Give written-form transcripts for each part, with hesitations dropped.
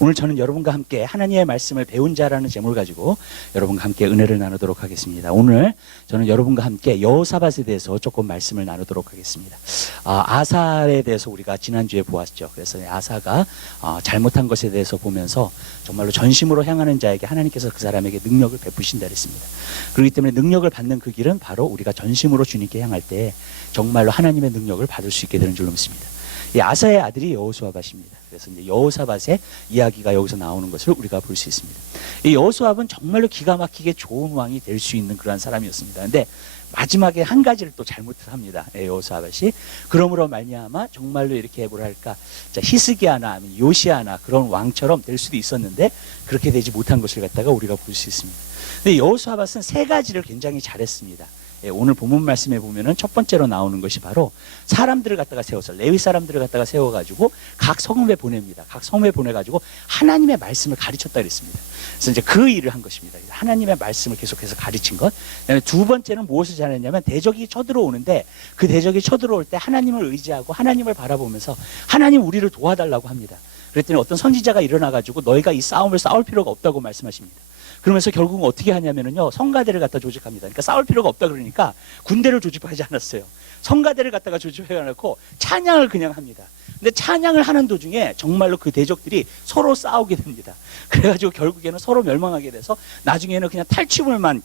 오늘 저는 여러분과 함께 하나님의 말씀을 배운 자라는 제목을 가지고 여러분과 함께 은혜를 나누도록 하겠습니다. 오늘 저는 여러분과 함께 여호사밧에 대해서 조금 말씀을 나누도록 하겠습니다. 아사에 대해서 우리가 지난주에 보았죠. 그래서 아사가 잘못한 것에 대해서 보면서 정말로 전심으로 향하는 자에게 하나님께서 그 사람에게 능력을 베푸신다 그랬습니다. 그렇기 때문에 능력을 받는 그 길은 바로 우리가 전심으로 주님께 향할 때 정말로 하나님의 능력을 받을 수 있게 되는 줄로 믿습니다. 이 아사의 아들이 여호수아밧입니다. 그래서 이제 여호사밧의 이야기가 여기서 나오는 것을 우리가 볼 수 있습니다. 이 여호수아밧은 정말로 기가 막히게 좋은 왕이 될 수 있는 그러한 사람이었습니다. 근데 마지막에 한 가지를 또 잘못합니다. 여호사밧이. 그러므로 말미암아 정말로 이렇게 뭐랄까 히스기야나 아니면 요시야나 그런 왕처럼 될 수도 있었는데 그렇게 되지 못한 것을 갖다가 우리가 볼 수 있습니다. 근데 여호사밧은 세 가지를 굉장히 잘했습니다. 오늘 본문 말씀에 보면은 첫 번째로 나오는 것이 바로 사람들을 갖다가 세워서 레위 사람들을 갖다가 세워가지고 각 성읍에 보냅니다. 각 성읍에 보내가지고 하나님의 말씀을 가르쳤다 그랬습니다. 그래서 이제 그 일을 한 것입니다. 하나님의 말씀을 계속해서 가르친 것. 그다음에 두 번째는 무엇을 잘했냐면 대적이 쳐들어오는데 그 대적이 쳐들어올 때 하나님을 의지하고 하나님을 바라보면서 하나님 우리를 도와달라고 합니다. 그랬더니 어떤 선지자가 일어나가지고 너희가 이 싸움을 싸울 필요가 없다고 말씀하십니다. 그러면서 결국은 어떻게 하냐면요, 성가대를 갖다 조직합니다. 그러니까 싸울 필요가 없다 그러니까 군대를 조직하지 않았어요. 성가대를 갖다가 조직해놓고 찬양을 그냥 합니다. 근데 찬양을 하는 도중에 정말로 그 대적들이 서로 싸우게 됩니다. 그래가지고 결국에는 서로 멸망하게 돼서 나중에는 그냥 탈취물만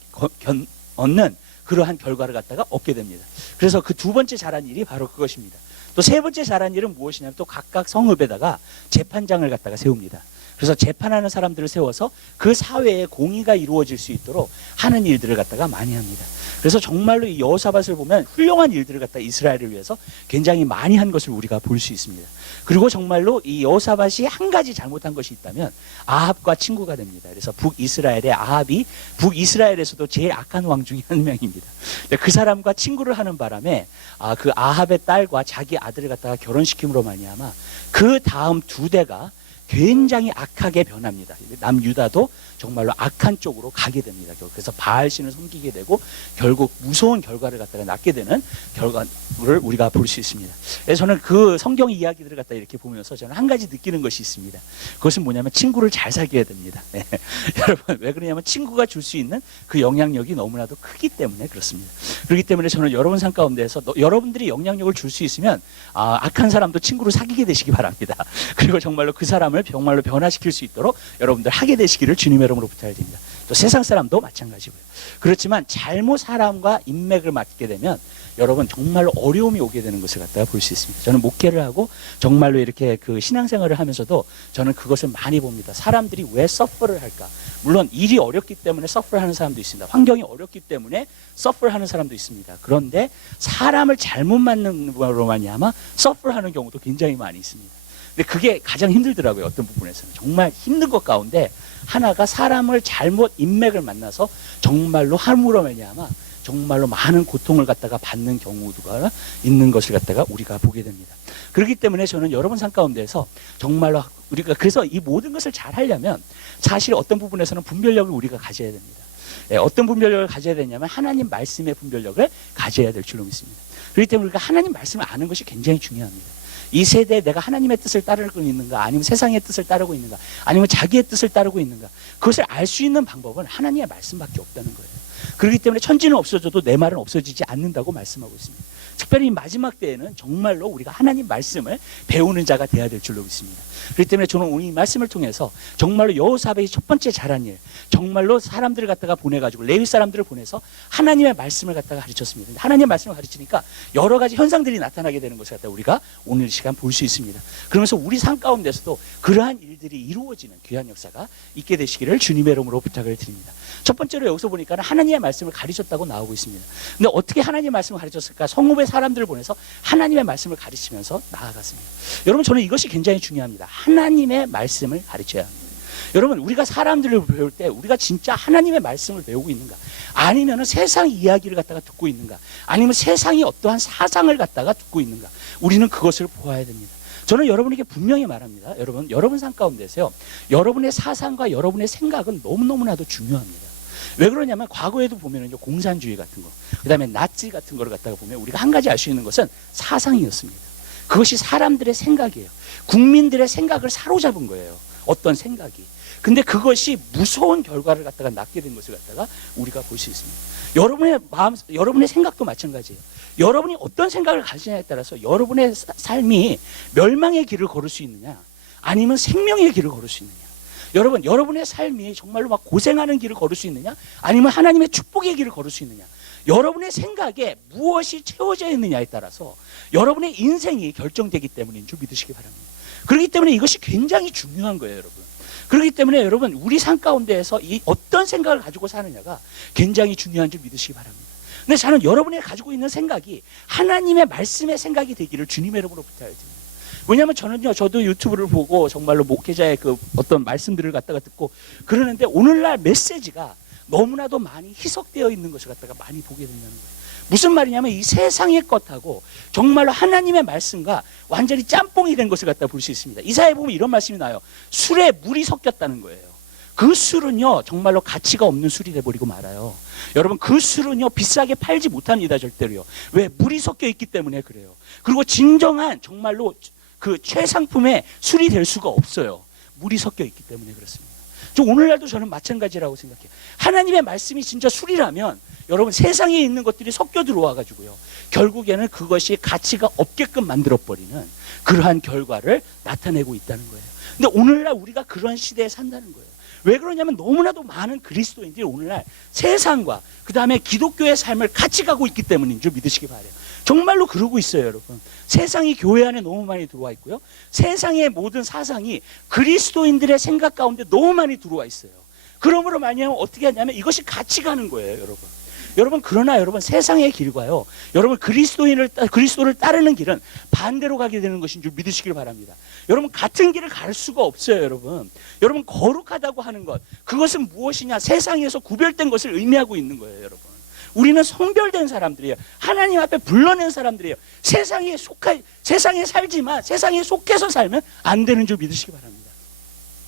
얻는 그러한 결과를 갖다가 얻게 됩니다. 그래서 그 두 번째 잘한 일이 바로 그것입니다. 또 세 번째 잘한 일은 무엇이냐면 또 각각 성읍에다가 재판장을 갖다가 세웁니다. 그래서 재판하는 사람들을 세워서 그 사회에 공의가 이루어질 수 있도록 하는 일들을 갖다가 많이 합니다. 그래서 정말로 이 여호사밧을 보면 훌륭한 일들을 갖다 이스라엘을 위해서 굉장히 많이 한 것을 우리가 볼 수 있습니다. 그리고 정말로 이 여호사밧이 한 가지 잘못한 것이 있다면 아합과 친구가 됩니다. 그래서 북이스라엘의 아합이 북이스라엘에서도 제일 악한 왕 중에 한 명입니다. 그 사람과 친구를 하는 바람에 그 아합의 딸과 자기 아들을 갖다가 결혼시킴으로 말미암아 그 다음 두 대가 굉장히 악하게 변합니다. 남유다도 정말로 악한 쪽으로 가게 됩니다. 그래서 바알신을 섬기게 되고 결국 무서운 결과를 갖다가 낳게 되는 결과를 우리가 볼 수 있습니다. 그래서 저는 그 성경 이야기들을 갖다 이렇게 보면서 저는 한 가지 느끼는 것이 있습니다. 그것은 뭐냐면 친구를 잘 사귀어야 됩니다. 네. 여러분 왜 그러냐면 친구가 줄 수 있는 그 영향력이 너무나도 크기 때문에 그렇습니다. 그렇기 때문에 저는 여러분 삶 가운데서 여러분들이 영향력을 줄 수 있으면 악한 사람도 친구를 사귀게 되시기 바랍니다. 그리고 정말로 그 사람을 정말로 변화시킬 수 있도록 여러분들 하게 되시기를 주님의 이름으로 부탁드립니다. 또 세상 사람도 마찬가지고요. 그렇지만 잘못 사람과 인맥을 맡게 되면 여러분 정말로 어려움이 오게 되는 것을 갖다가 볼 수 있습니다. 저는 목회를 하고 정말로 이렇게 그 신앙생활을 하면서도 저는 그것을 많이 봅니다. 사람들이 왜 서퍼를 할까? 물론 일이 어렵기 때문에 서퍼를 하는 사람도 있습니다. 환경이 어렵기 때문에 서퍼를 하는 사람도 있습니다. 그런데 사람을 잘못 만나는 거로 말미암아 서퍼를 하는 경우도 굉장히 많이 있습니다. 근데 그게 가장 힘들더라고요. 어떤 부분에서는 정말 힘든 것 가운데 하나가 사람을 잘못 인맥을 만나서 정말로 함으로 말미암아 정말로 많은 고통을 갖다가 받는 경우가 있는 것을 갖다가 우리가 보게 됩니다. 그렇기 때문에 저는 여러분 삶 가운데서 정말로 우리가 그래서 이 모든 것을 잘 하려면 사실 어떤 부분에서는 분별력을 우리가 가져야 됩니다. 어떤 분별력을 가져야 되냐면 하나님 말씀의 분별력을 가져야 될 줄로 믿습니다. 그렇기 때문에 우리가 하나님 말씀을 아는 것이 굉장히 중요합니다. 이 세대에 내가 하나님의 뜻을 따르고 있는가 아니면 세상의 뜻을 따르고 있는가 아니면 자기의 뜻을 따르고 있는가 그것을 알 수 있는 방법은 하나님의 말씀밖에 없다는 거예요. 그렇기 때문에 천지는 없어져도 내 말은 없어지지 않는다고 말씀하고 있습니다. 특별히 마지막 때에는 정말로 우리가 하나님 말씀을 배우는 자가 되어야 될 줄로 믿습니다. 그렇기 때문에 저는 오늘 이 말씀을 통해서 정말로 여호사밧이 첫 번째 잘한 일 정말로 사람들을 갖다가 보내가지고 레위 사람들을 보내서 하나님의 말씀을 갖다가 가르쳤습니다. 하나님의 말씀을 가르치니까 여러 가지 현상들이 나타나게 되는 것을 갖다가 우리가 오늘 이 시간 볼 수 있습니다. 그러면서 우리 삶 가운데서도 그러한 일들이 이루어지는 귀한 역사가 있게 되시기를 주님의 이름으로 부탁을 드립니다. 첫 번째로 여기서 보니까 하나님의 말씀을 가르쳤다고 나오고 있습니다. 근데 어떻게 하나님의 말씀을 가르쳤을까? 성읍의 사람들을 보내서 하나님의 말씀을 가르치면서 나아갔습니다. 여러분 저는 이것이 굉장히 중요합니다. 하나님의 말씀을 가르쳐야 합니다. 여러분 우리가 사람들을 배울 때 우리가 진짜 하나님의 말씀을 배우고 있는가 아니면 세상 이야기를 갖다가 듣고 있는가 아니면 세상이 어떠한 사상을 갖다가 듣고 있는가 우리는 그것을 보아야 됩니다. 저는 여러분에게 분명히 말합니다. 여러분 삶 가운데서요 여러분의 사상과 여러분의 생각은 너무너무나도 중요합니다. 왜 그러냐면 과거에도 보면은요 공산주의 같은 거 그다음에 나치 같은 거를 갖다가 보면 우리가 한 가지 알 수 있는 것은 사상이었습니다. 그것이 사람들의 생각이에요. 국민들의 생각을 사로잡은 거예요. 어떤 생각이. 근데 그것이 무서운 결과를 갖다가 낳게 된 것을 갖다가 우리가 볼 수 있습니다. 여러분의 마음, 여러분의 생각도 마찬가지예요. 여러분이 어떤 생각을 가지냐에 따라서 여러분의 삶이 멸망의 길을 걸을 수 있느냐, 아니면 생명의 길을 걸을 수 있느냐. 여러분, 여러분의 삶이 정말로 막 고생하는 길을 걸을 수 있느냐, 아니면 하나님의 축복의 길을 걸을 수 있느냐. 여러분의 생각에 무엇이 채워져 있느냐에 따라서 여러분의 인생이 결정되기 때문인 줄 믿으시기 바랍니다. 그렇기 때문에 이것이 굉장히 중요한 거예요, 여러분. 그렇기 때문에 여러분, 우리 삶 가운데에서 이 어떤 생각을 가지고 사느냐가 굉장히 중요한 줄 믿으시기 바랍니다. 근데 저는 여러분이 가지고 있는 생각이 하나님의 말씀의 생각이 되기를 주님의 이름으로 부탁드립니다. 왜냐하면 저도 유튜브를 보고 정말로 목회자의 그 어떤 말씀들을 갖다가 듣고 그러는데 오늘날 메시지가 너무나도 많이 희석되어 있는 것을 갖다가 많이 보게 된다는 거예요. 무슨 말이냐면 이 세상의 것하고 정말로 하나님의 말씀과 완전히 짬뽕이 된 것을 갖다 볼 수 있습니다. 이사야에 보면 이런 말씀이 나요. 술에 물이 섞였다는 거예요. 그 술은요 정말로 가치가 없는 술이 돼버리고 말아요. 여러분, 그 술은요 비싸게 팔지 못합니다, 절대로요. 왜? 물이 섞여 있기 때문에 그래요. 그리고 진정한 정말로 그 최상품의 술이 될 수가 없어요. 물이 섞여 있기 때문에 그렇습니다. 오늘날도 저는 마찬가지라고 생각해요. 하나님의 말씀이 진짜 술이라면 여러분, 세상에 있는 것들이 섞여 들어와 가지고요 결국에는 그것이 가치가 없게끔 만들어버리는 그러한 결과를 나타내고 있다는 거예요. 근데 오늘날 우리가 그런 시대에 산다는 거예요. 왜 그러냐면 너무나도 많은 그리스도인들이 오늘날 세상과 그 다음에 기독교의 삶을 같이 가고 있기 때문인 줄 믿으시기 바라요. 정말로 그러고 있어요, 여러분. 세상이 교회 안에 너무 많이 들어와 있고요, 세상의 모든 사상이 그리스도인들의 생각 가운데 너무 많이 들어와 있어요. 그러므로 말미암아 어떻게 하냐면 이것이 같이 가는 거예요, 여러분. 그러나 여러분, 세상의 길과요, 여러분 그리스도를 따르는 길은 반대로 가게 되는 것인 줄 믿으시길 바랍니다. 여러분, 같은 길을 갈 수가 없어요, 여러분. 여러분, 거룩하다고 하는 것, 그것은 무엇이냐? 세상에서 구별된 것을 의미하고 있는 거예요, 여러분. 우리는 성별된 사람들이에요. 하나님 앞에 불러낸 사람들이에요. 세상에 살지만 세상에 속해서 살면 안 되는 줄 믿으시기 바랍니다.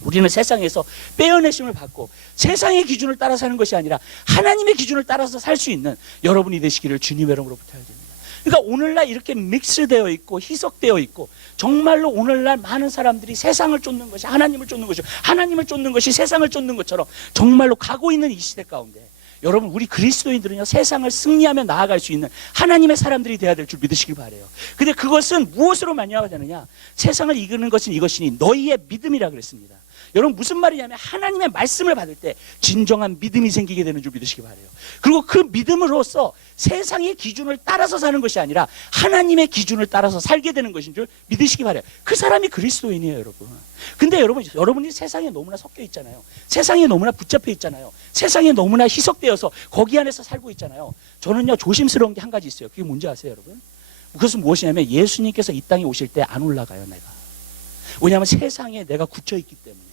우리는 세상에서 빼어내심을 받고 세상의 기준을 따라 사는 것이 아니라 하나님의 기준을 따라서 살 수 있는 여러분이 되시기를 주님의 이름으로 부탁드립니다. 그러니까 오늘날 이렇게 믹스되어 있고 희석되어 있고 정말로 오늘날 많은 사람들이 세상을 쫓는 것이 하나님을 쫓는 것이고 하나님을 쫓는 것이 세상을 쫓는 것처럼 정말로 가고 있는 이 시대 가운데 여러분, 우리 그리스도인들은요 세상을 승리하며 나아갈 수 있는 하나님의 사람들이 되어야 될 줄 믿으시길 바라요. 근데 그것은 무엇으로 만나야 되느냐? 세상을 이기는 것은 이것이니 너희의 믿음이라 그랬습니다. 여러분, 무슨 말이냐면 하나님의 말씀을 받을 때 진정한 믿음이 생기게 되는 줄 믿으시기 바라요. 그리고 그 믿음으로써 세상의 기준을 따라서 사는 것이 아니라 하나님의 기준을 따라서 살게 되는 것인 줄 믿으시기 바라요. 그 사람이 그리스도인이에요, 여러분. 근데 여러분이 세상에 너무나 섞여 있잖아요. 세상에 너무나 붙잡혀 있잖아요. 세상에 너무나 희석되어서 거기 안에서 살고 있잖아요. 저는요 조심스러운 게 한 가지 있어요. 그게 뭔지 아세요, 여러분? 그것은 무엇이냐면 예수님께서 이 땅에 오실 때 안 올라가요, 내가. 왜냐하면 세상에 내가 굳혀 있기 때문에,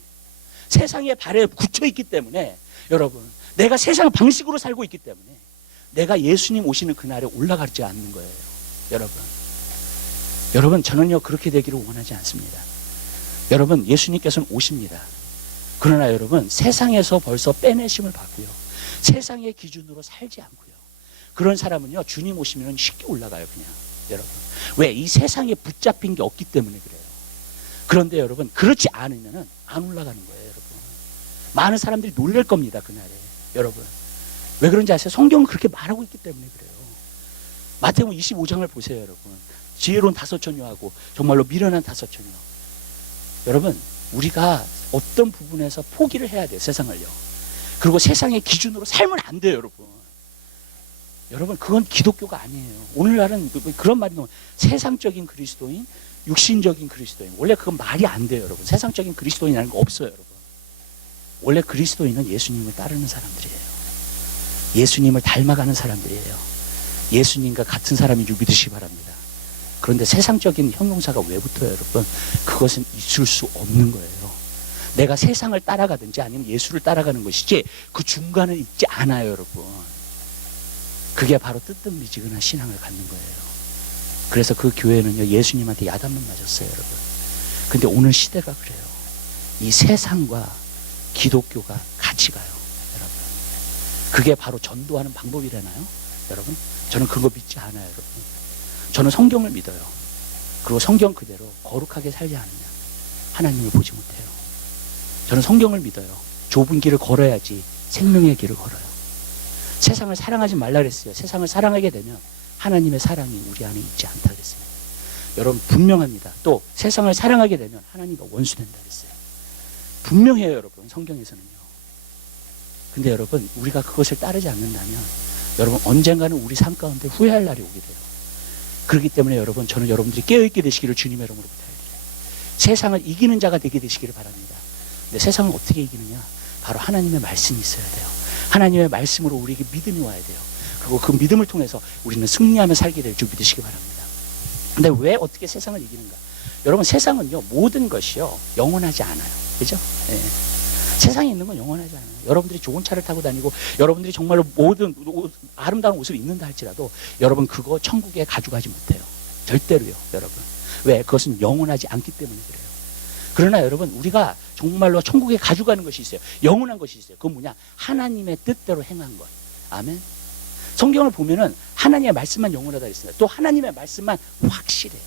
세상의 발에 굳혀 있기 때문에, 여러분, 내가 세상 방식으로 살고 있기 때문에 내가 예수님 오시는 그날에 올라가지 않는 거예요, 여러분. 저는요 그렇게 되기를 원하지 않습니다. 여러분, 예수님께서는 오십니다. 그러나 여러분, 세상에서 벌써 빼내심을 받고요, 세상의 기준으로 살지 않고요, 그런 사람은요 주님 오시면 쉽게 올라가요, 그냥. 여러분, 왜? 이 세상에 붙잡힌 게 없기 때문에 그래요. 그런데 여러분, 그렇지 않으면 안 올라가는 거예요, 여러분. 많은 사람들이 놀랄 겁니다, 그날에. 여러분, 왜 그런지 아세요? 성경은 그렇게 말하고 있기 때문에 그래요. 마태복음 25장을 보세요, 여러분. 지혜로운 5처녀하고 정말로 미련한 5처녀. 여러분, 우리가 어떤 부분에서 포기를 해야 돼요, 세상을요. 그리고 세상의 기준으로 살면 안 돼요, 여러분. 여러분, 그건 기독교가 아니에요. 오늘날은 그런 말이 나와요. 세상적인 그리스도인, 육신적인 그리스도인. 원래 그건 말이 안 돼요, 여러분. 세상적인 그리스도인이라는 거 없어요, 여러분. 원래 그리스도인은 예수님을 따르는 사람들이에요. 예수님을 닮아가는 사람들이에요. 예수님과 같은 사람인 줄 믿으시기 바랍니다. 그런데 세상적인 형용사가 왜 붙어요, 여러분? 그것은 있을 수 없는 거예요. 내가 세상을 따라가든지 아니면 예수를 따라가는 것이지 그 중간에 있지 않아요, 여러분. 그게 바로 뜨뜻미지근한 신앙을 갖는 거예요. 그래서 그 교회는요 예수님한테 야단만 맞았어요, 여러분. 근데 오늘 시대가 그래요. 이 세상과 기독교가 같이 가요, 여러분. 그게 바로 전도하는 방법이라나요, 여러분? 저는 그거 믿지 않아요, 여러분. 저는 성경을 믿어요. 그리고 성경 그대로 거룩하게 살지 않으면 하나님을 보지 못해요. 저는 성경을 믿어요. 좁은 길을 걸어야지 생명의 길을 걸어요. 세상을 사랑하지 말라 그랬어요. 세상을 사랑하게 되면 하나님의 사랑이 우리 안에 있지 않다 그랬습니다. 여러분 분명합니다. 또 세상을 사랑하게 되면 하나님과 원수된다 그랬어요. 분명해요, 여러분. 성경에서는요. 근데 여러분, 우리가 그것을 따르지 않는다면 여러분 언젠가는 우리 삶 가운데 후회할 날이 오게 돼요. 그렇기 때문에 여러분, 저는 여러분들이 깨어있게 되시기를 주님의 이름으로 부탁드려요. 세상을 이기는 자가 되게 되시기를 바랍니다. 근데 세상을 어떻게 이기느냐? 바로 하나님의 말씀이 있어야 돼요. 하나님의 말씀으로 우리에게 믿음이 와야 돼요. 그리고 그 믿음을 통해서 우리는 승리하며 살게 될 준비 되시기 바랍니다. 근데 왜 어떻게 세상을 이기는가? 여러분, 세상은요, 모든 것이요, 영원하지 않아요. 그죠? 예. 세상에 있는 건 영원하지 않아요. 여러분들이 좋은 차를 타고 다니고 여러분들이 정말로 모든 아름다운 옷을 입는다 할지라도 여러분 그거 천국에 가져가지 못해요. 절대로요, 여러분. 왜? 그것은 영원하지 않기 때문에 그래요. 그러나 여러분, 우리가 정말로 천국에 가져가는 것이 있어요. 영원한 것이 있어요. 그건 뭐냐? 하나님의 뜻대로 행한 것. 아멘. 성경을 보면은 하나님의 말씀만 영원하다 했습니다. 또 하나님의 말씀만 확실해요.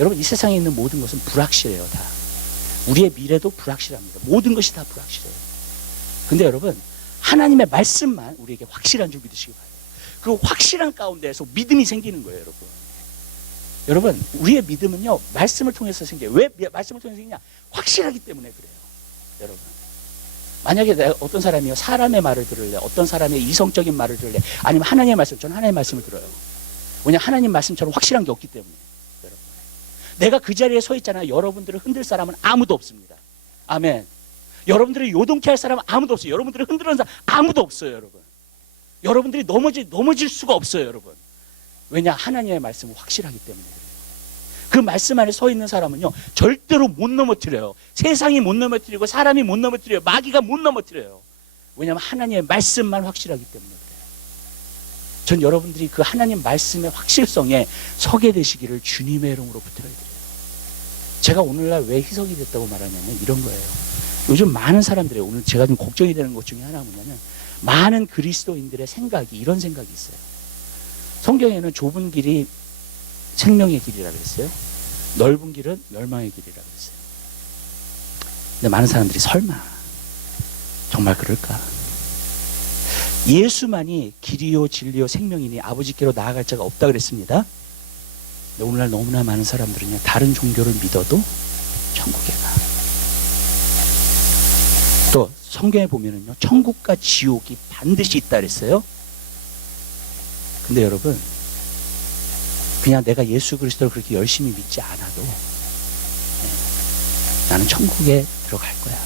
여러분, 이 세상에 있는 모든 것은 불확실해요, 다. 우리의 미래도 불확실합니다. 모든 것이 다 불확실해요. 근데 여러분, 하나님의 말씀만 우리에게 확실한 줄 믿으시기 바라요. 그 확실한 가운데에서 믿음이 생기는 거예요, 여러분. 여러분, 우리의 믿음은요, 말씀을 통해서 생겨요. 왜 말씀을 통해서 생기냐? 확실하기 때문에 그래요, 여러분. 만약에 내가 어떤 사람이요, 사람의 말을 들을래, 어떤 사람의 이성적인 말을 들을래, 아니면 하나님의 말씀, 저는 하나님의 말씀을 들어요. 왜냐하면 하나님 말씀처럼 확실한 게 없기 때문에. 여러분, 내가 그 자리에 서 있잖아요. 여러분들을 흔들 사람은 아무도 없습니다. 아멘. 여러분들을 요동케 할 사람은 아무도 없어요. 여러분들을 흔들는 사람 아무도 없어요, 여러분. 여러분들이 넘어질 수가 없어요, 여러분. 왜냐? 하나님의 말씀은 확실하기 때문에 그래요. 그 말씀 안에 서 있는 사람은요, 절대로 못 넘어뜨려요. 세상이 못 넘어뜨리고 사람이 못 넘어뜨려요. 마귀가 못 넘어뜨려요. 왜냐하면 하나님의 말씀만 확실하기 때문에 그래요. 전 여러분들이 그 하나님 말씀의 확실성에 서게 되시기를 주님의 이름으로 부탁드려요. 제가 오늘날 왜 희석이 됐다고 말하냐면 이런 거예요. 요즘 많은 사람들이, 오늘 제가 좀 걱정이 되는 것 중에 하나가 뭐냐면, 많은 그리스도인들의 생각이 이런 생각이 있어요. 성경에는 좁은 길이 생명의 길이라고 그랬어요. 넓은 길은 멸망의 길이라고 그랬어요. 근데 많은 사람들이 설마 정말 그럴까? 예수만이 길이요 진리요 생명이니 아버지께로 나아갈 자가 없다 그랬습니다. 근데 오늘날 너무나 많은 사람들은요, 다른 종교를 믿어도 천국에 가. 또 성경에 보면은요, 천국과 지옥이 반드시 있다 그랬어요. 근데 여러분, 그냥 내가 예수 그리스도를 그렇게 열심히 믿지 않아도 나는 천국에 들어갈 거야.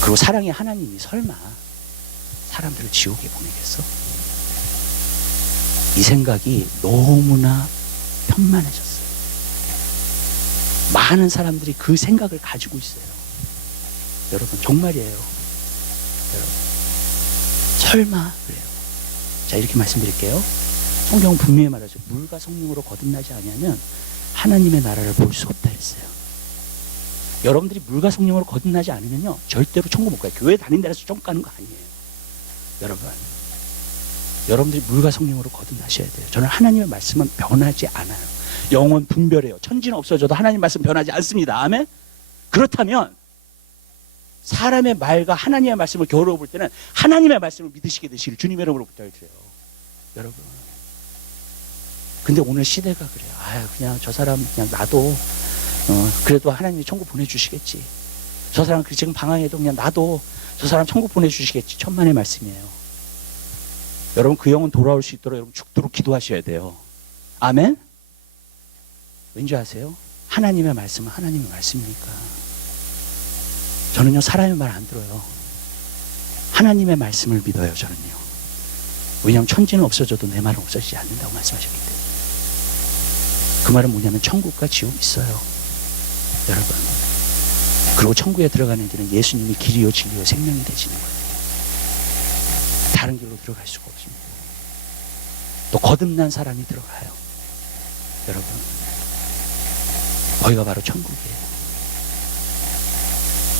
그리고 사랑의 하나님이 설마 사람들을 지옥에 보내겠어? 이 생각이 너무나 편만해졌어요. 많은 사람들이 그 생각을 가지고 있어요. 여러분, 정말이에요. 여러분, 설마 그래요. 자, 이렇게 말씀드릴게요. 성경은 분명히 말하죠. 물과 성령으로 거듭나지 않으면 하나님의 나라를 볼 수 없다 그랬어요. 여러분들이 물과 성령으로 거듭나지 않으면요, 절대로 천국 못 가요. 교회 다닌 데라서 천국 가는 거 아니에요. 여러분, 여러분들이 물과 성령으로 거듭나셔야 돼요. 저는 하나님의 말씀은 변하지 않아요. 영원 분별해요. 천지는 없어져도 하나님 말씀 변하지 않습니다. 아멘? 그렇다면 사람의 말과 하나님의 말씀을 겨루어 볼 때는 하나님의 말씀을 믿으시게 되시길 주님의 이름으로 부탁드려요. 여러분, 근데 오늘 시대가 그래요. 아유, 그냥 저 사람 그냥 놔도 그래도 하나님이 천국 보내주시겠지. 저 사람 지금 방황해도 그냥 놔도 저 사람 천국 보내주시겠지. 천만의 말씀이에요. 여러분, 그 영혼 돌아올 수 있도록 여러분 죽도록 기도하셔야 돼요. 아멘? 왠지 아세요? 하나님의 말씀은 하나님의 말씀이니까. 저는요, 사람의 말 안 들어요. 하나님의 말씀을 믿어요, 저는요. 왜냐하면 천지는 없어져도 내 말은 없어지지 않는다고 말씀하셨기 때문에. 그 말은 뭐냐면 천국과 지옥이 있어요, 여러분. 그리고 천국에 들어가는 길은 예수님이 길이요 진리요 생명이 되시는 거예요. 다른 길로 들어갈 수가 없습니다. 또 거듭난 사람이 들어가요, 여러분. 거기가 바로 천국이에요.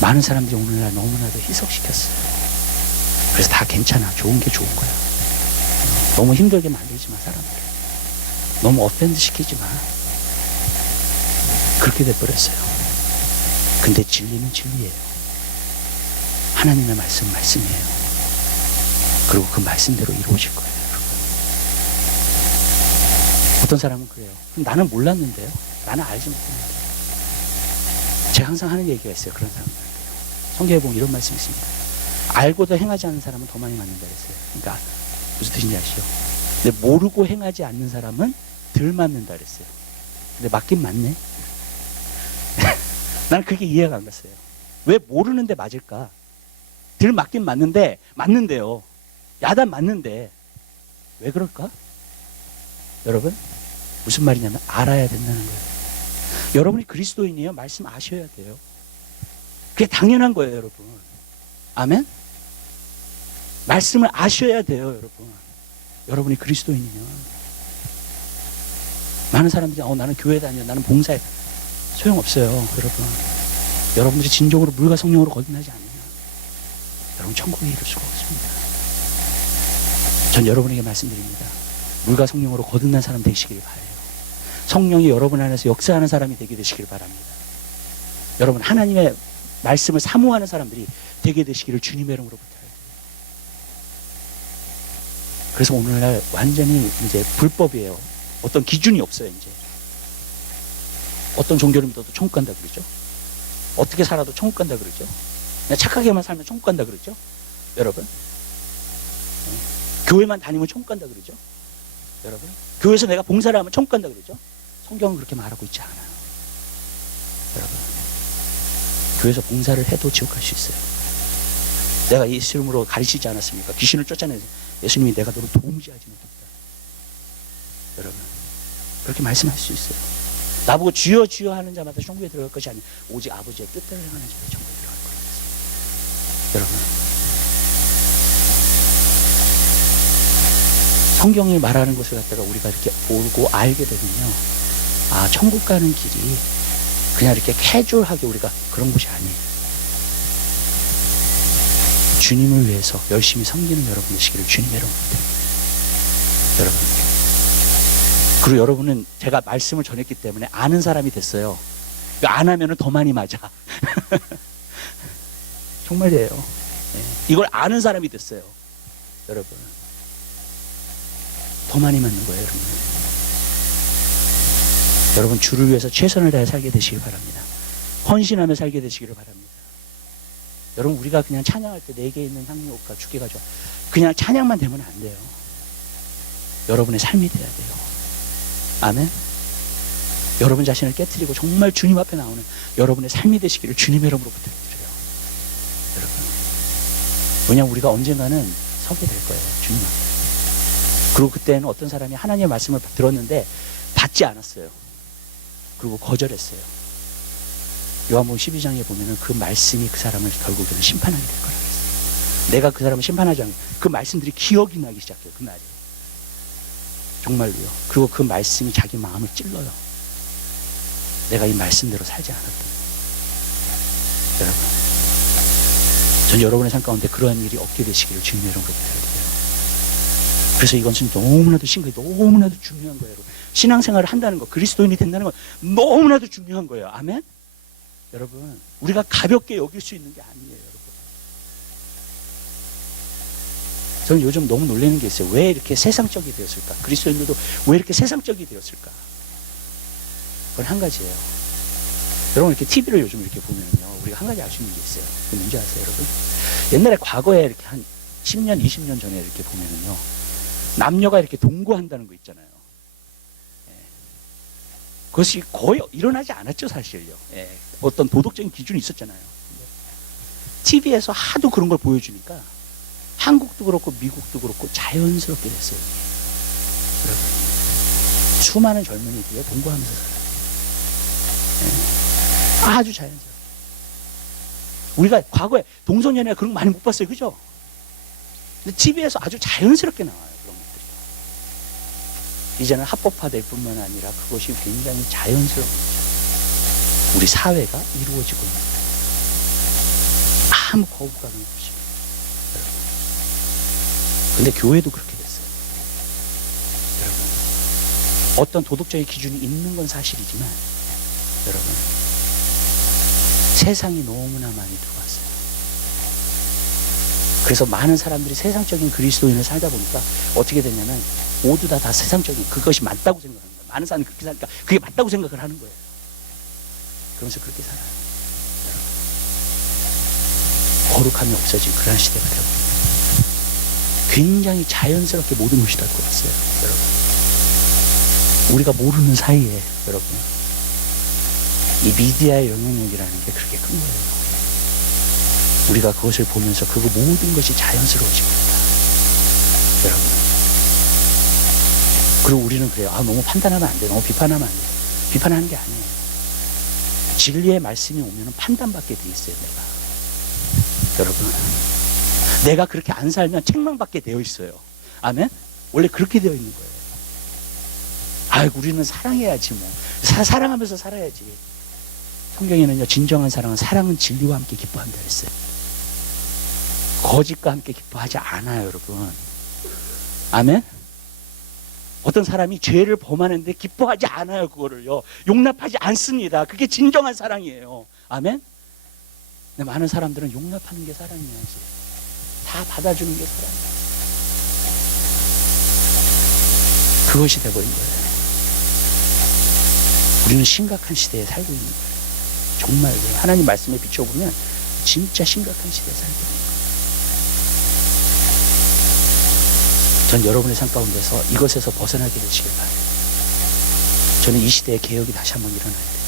많은 사람들이 오늘날 너무나도 희석시켰어요. 그래서 다 괜찮아, 좋은 게 좋은 거야. 너무 힘들게 만들지 마, 사람들. 너무 어펜드 시키지 마. 그렇게 돼버렸어요. 근데 진리는 진리예요. 하나님의 말씀은 말씀이에요. 그리고 그 말씀대로 이루어질 거예요, 여러분. 어떤 사람은 그래요. 나는 몰랐는데요. 나는 알지 못했는데. 제가 항상 하는 얘기가 있어요. 그런 사람들한테요. 성경에 보면 이런 말씀이 있습니다. 알고도 행하지 않는 사람은 더 많이 맞는다 그랬어요. 그러니까 무슨 뜻인지 아시죠? 근데 모르고 행하지 않는 사람은 덜 맞는다 그랬어요. 근데 맞긴 맞네. 나는 그게 이해가 안 갔어요. 왜 모르는데 맞을까? 덜 맞긴 맞는데, 맞는데요. 야단 맞는데. 왜 그럴까? 여러분, 무슨 말이냐면 알아야 된다는 거예요. 여러분이 그리스도인이에요. 말씀 아셔야 돼요. 그게 당연한 거예요, 여러분. 아멘? 말씀을 아셔야 돼요, 여러분. 여러분이 그리스도인이면. 많은 사람들이 나는 교회 다녀, 나는 봉사해. 소용없어요, 여러분. 여러분들이 진정으로 물과 성령으로 거듭나지 않으면 여러분 천국에 이룰 수가 없습니다. 전 여러분에게 말씀드립니다. 물과 성령으로 거듭난 사람 되시길 바라요. 성령이 여러분 안에서 역사하는 사람이 되게 되시길 바랍니다. 여러분 하나님의 말씀을 사모하는 사람들이 되게 되시기를 주님의 이름으로 부탁드려요. 그래서 오늘날 완전히 이제 불법이에요. 어떤 기준이 없어요. 이제 어떤 종교를 믿어도 천국 간다 그러죠. 어떻게 살아도 천국 간다 그러죠. 그냥 착하게만 살면 천국 간다 그러죠. 여러분 교회만 다니면 천국 간다 그러죠. 여러분 교회에서 내가 봉사를 하면 천국 간다 그러죠. 성경은 그렇게 말하고 있지 않아요. 여러분 교회에서 봉사를 해도 지옥 갈 수 있어요. 내가 예수 이름으로 가르치지 않았습니까? 귀신을 쫓아내서 예수님이 내가 너를 도무지하지 못했다. 여러분 그렇게 말씀할 수 있어요. 나보고 주여 주여 하는 자마다 천국에 들어갈 것이 아니라 오직 아버지의 뜻대로 행하는 자가 천국에 들어갈 거라고 했어요. 여러분 성경이 말하는 것을 갖다가 우리가 이렇게 보고 알게 되면요, 아 천국 가는 길이 그냥 이렇게 캐주얼하게 우리가 그런 것이 아니에요. 주님을 위해서 열심히 섬기는 여러분 되시기를 주님의 이름으로 부탁드립니다. 여러분 그리고 여러분은 제가 말씀을 전했기 때문에 아는 사람이 됐어요. 안 하면 더 많이 맞아. 정말이에요. 네. 이걸 아는 사람이 됐어요. 여러분 더 많이 맞는 거예요. 여러분 여러분 주를 위해서 최선을 다해 살게 되시길 바랍니다. 헌신하며 살게 되시기를 바랍니다. 여러분 우리가 그냥 찬양할 때 내게 있는 향유옷과 주께 가져와 그냥 찬양만 되면 안 돼요. 여러분의 삶이 돼야 돼요. 아멘. 여러분 자신을 깨트리고 정말 주님 앞에 나오는 여러분의 삶이 되시기를 주님의 이름으로 부탁드려요. 여러분 왜냐하면 우리가 언젠가는 서게 될 거예요. 주님 앞에. 그리고 그때는 어떤 사람이 하나님의 말씀을 들었는데 받지 않았어요. 그리고 거절했어요. 요한복음 12장에 보면은 그 말씀이 그 사람을 결국에는 심판하게 될 거라고 했어요. 내가 그 사람을 심판하지 않고 그 말씀들이 기억이 나기 시작해요. 그날에. 정말로요. 그리고 그 말씀이 자기 마음을 찔러요. 내가 이 말씀대로 살지 않았던. 여러분, 전 여러분의 삶 가운데 그러한 일이 없게 되시기를 주님의 이름으로 부탁드려요. 그래서 이것은 너무나도 심각해, 너무나도 중요한 거예요. 여러분. 신앙생활을 한다는 거, 그리스도인이 된다는 건 너무나도 중요한 거예요. 아멘? 여러분, 우리가 가볍게 여길 수 있는 게 아니에요. 여러분. 저는 요즘 너무 놀라는 게 있어요. 왜 이렇게 세상적이 되었을까? 그리스도인들도 왜 이렇게 세상적이 되었을까? 그건 한 가지예요. 여러분 이렇게 TV를 요즘 이렇게 보면요, 우리가 한 가지 알 수 있는 게 있어요. 그게 뭔지 아세요, 여러분? 옛날에 과거에 이렇게 한 10년, 20년 전에 이렇게 보면은요, 남녀가 이렇게 동거한다는 거 있잖아요. 예. 그것이 거의 일어나지 않았죠, 사실요. 예. 어떤 도덕적인 기준이 있었잖아요. TV에서 하도 그런 걸 보여주니까 한국도 그렇고 미국도 그렇고 자연스럽게 됐어요. 여러분, 수많은 젊은이들이 동거하면서 살아요. 예. 아주 자연스럽게. 우리가 과거에 동성연애가 그런 거 많이 못 봤어요, 그죠? 근데 TV에서 아주 자연스럽게 나와요, 그런 것들이. 이제는 합법화될 뿐만 아니라 그것이 굉장히 자연스러운 거죠. 우리 사회가 이루어지고 있는 거예요. 아무 거부감이 없이. 근데 교회도 그렇게 됐어요. 여러분, 어떤 도덕적인 기준이 있는 건 사실이지만, 여러분, 세상이 너무나 많이 들어왔어요. 그래서 많은 사람들이 세상적인 그리스도인을 살다 보니까 어떻게 됐냐면 모두 다 세상적인 그것이 맞다고 생각하는 거예요. 많은 사람이 그렇게 사니까 그게 맞다고 생각을 하는 거예요. 그러면서 그렇게 살아요. 여러분. 거룩함이 없어진 그런 시대가 되어버립니다. 굉장히 자연스럽게 모든 것이 다 들어왔어요. 여러분. 우리가 모르는 사이에 여러분 이 미디어의 영향력이라는 게 그렇게 큰 거예요. 우리가 그것을 보면서 그 모든 것이 자연스러워집니다. 여러분. 그리고 우리는 그래요. 너무 판단하면 안 돼. 너무 비판하면 안 돼. 비판하는 게 아니에요. 진리의 말씀이 오면 판단받게 돼 있어요, 내가. 여러분. 내가 그렇게 안 살면 책망받게 되어 있어요. 아멘? 원래 그렇게 되어 있는 거예요. 우리는 사랑해야지 뭐. 사랑하면서 살아야지. 성경에는요, 진정한 사랑은 진리와 함께 기뻐한다 그랬어요. 거짓과 함께 기뻐하지 않아요, 여러분. 아멘? 어떤 사람이 죄를 범하는데 기뻐하지 않아요, 그거를요. 용납하지 않습니다. 그게 진정한 사랑이에요. 아멘? 근데 많은 사람들은 용납하는 게 사랑이야지. 다 받아주는 게 사랑이에요. 그것이 돼버린 거예요. 우리는 심각한 시대에 살고 있는 거예요. 정말 하나님 말씀에 비춰보면 진짜 심각한 시대에 살고 있는 거예요. 전 여러분의 삶 가운데서 이것에서 벗어나게 되시길 바라요. 저는 이 시대에 개혁이 다시 한번 일어나야 돼요.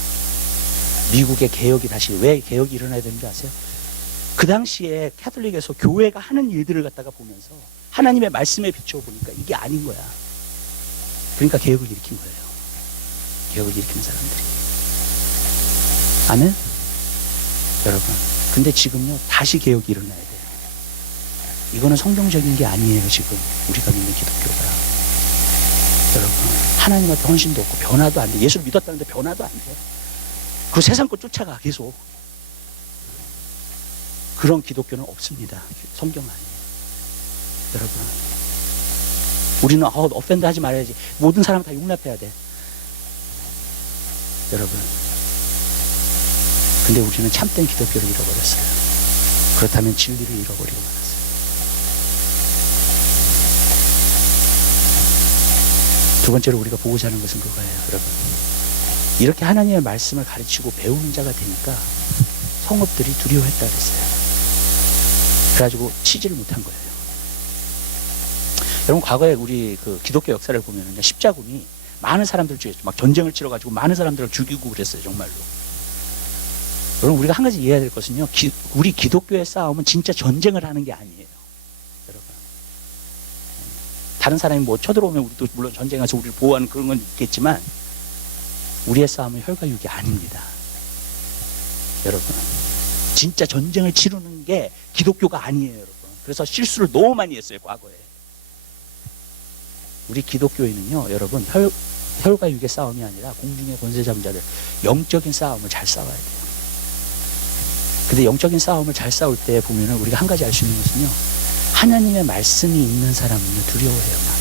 미국의 개혁이 다시, 왜 개혁이 일어나야 되는지 아세요? 그 당시에 캐톨릭에서 교회가 하는 일들을 갖다가 보면서 하나님의 말씀에 비춰보니까 이게 아닌 거야. 그러니까 개혁을 일으킨 거예요. 개혁을 일으키는 사람들이. 아멘? 여러분. 근데 지금요, 다시 개혁이 일어나야 돼요. 이거는 성경적인 게 아니에요, 지금. 우리가 믿는 기독교가. 여러분. 하나님 앞에 헌신도 없고, 변화도 안 돼. 예수를 믿었다는데 변화도 안 돼. 그 세상 거 쫓아가, 계속. 그런 기독교는 없습니다. 성경 아니에요. 여러분. 우리는, offend 하지 말아야지. 모든 사람 다 용납해야 돼. 여러분. 근데 우리는 참된 기독교를 잃어버렸어요. 그렇다면 진리를 잃어버리고 말았어요. 두 번째로 우리가 보고자 하는 것은 그거예요, 여러분. 이렇게 하나님의 말씀을 가르치고 배우는 자가 되니까 성읍들이 두려워했다 그랬어요. 그래가지고 치지를 못한 거예요. 여러분, 과거에 우리 그 기독교 역사를 보면은 십자군이 많은 사람들 중에 막 전쟁을 치러가지고 많은 사람들을 죽이고 그랬어요, 정말로. 여러분, 우리가 한 가지 이해해야 될 것은요, 우리 기독교의 싸움은 진짜 전쟁을 하는 게 아니에요. 여러분. 다른 사람이 뭐 쳐들어오면 우리도 물론 전쟁에서 우리를 보호하는 그런 건 있겠지만, 우리의 싸움은 혈과 육이 아닙니다. 여러분. 진짜 전쟁을 치르는 게 기독교가 아니에요, 여러분. 그래서 실수를 너무 많이 했어요, 과거에. 우리 기독교인은요, 여러분, 혈과 육의 싸움이 아니라 공중의 권세 잡은 자들, 영적인 싸움을 잘 싸워야 돼요. 근데 영적인 싸움을 잘 싸울 때 보면은 우리가 한 가지 알 수 있는 것은요, 하나님의 말씀이 있는 사람은요, 두려워해요, 막.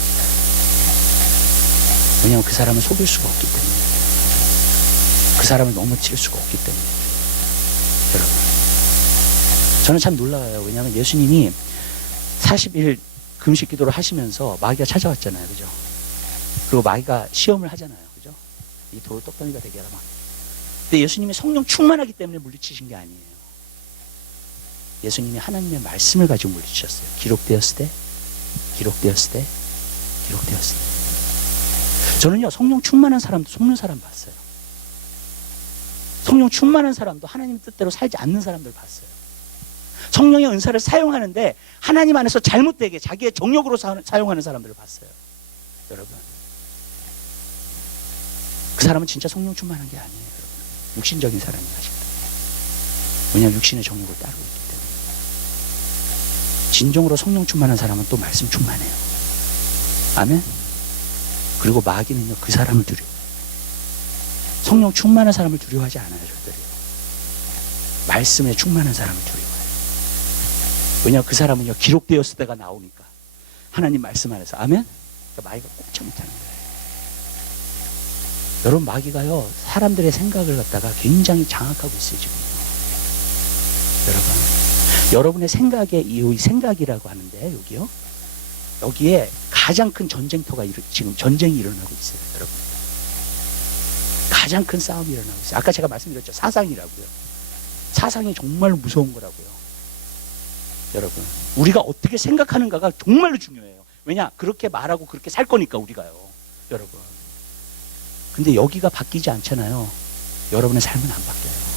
왜냐하면 그 사람을 속일 수가 없기 때문에. 그 사람을 넘어칠 수가 없기 때문에. 여러분. 저는 참 놀라워요. 왜냐하면 예수님이 40일 금식 기도를 하시면서 마귀가 찾아왔잖아요. 그죠? 그리고 마귀가 시험을 하잖아요. 그죠? 이 돌을 떡덩이가 되게 하라 막. 근데 예수님이 성령 충만하기 때문에 물리치신 게 아니에요. 예수님이 하나님의 말씀을 가지고 물리치셨어요. 기록되었을 때, 기록되었을 때, 기록되었을 때. 저는요, 성령 충만한 사람도 속는 사람 봤어요. 성령 충만한 사람도 하나님 뜻대로 살지 않는 사람들 봤어요. 성령의 은사를 사용하는데 하나님 안에서 잘못되게 자기의 정욕으로 사용하는 사람들을 봤어요. 여러분. 그 사람은 진짜 성령 충만한 게 아니에요. 여러분. 육신적인 사람이 아직도. 왜냐하면 육신의 정욕을 따르고 있기 때문에. 진정으로 성령 충만한 사람은 또 말씀 충만해요. 아멘? 그리고 마귀는요, 그 사람을 두려워해요. 성령 충만한 사람을 두려워하지 않아요, 저들이요. 말씀에 충만한 사람을 두려워해요. 왜냐하면 그 사람은요, 기록되었을 때가 나오니까. 하나님 말씀 안에서. 아멘? 그러니까 마귀가 꼼짝 못하는 거예요. 여러분, 마귀가요, 사람들의 생각을 갖다가 굉장히 장악하고 있어요, 지금. 여러분의 생각의 이유, 생각이라고 하는데 여기요. 여기에 가장 큰 전쟁터가 지금 전쟁이 일어나고 있어요, 여러분. 가장 큰 싸움이 일어나고 있어요. 아까 제가 말씀드렸죠, 사상이라고요. 사상이 정말 무서운 거라고요. 여러분, 우리가 어떻게 생각하는가가 정말로 중요해요. 왜냐? 그렇게 말하고 그렇게 살 거니까 우리가요, 여러분. 근데 여기가 바뀌지 않잖아요. 여러분의 삶은 안 바뀌어요.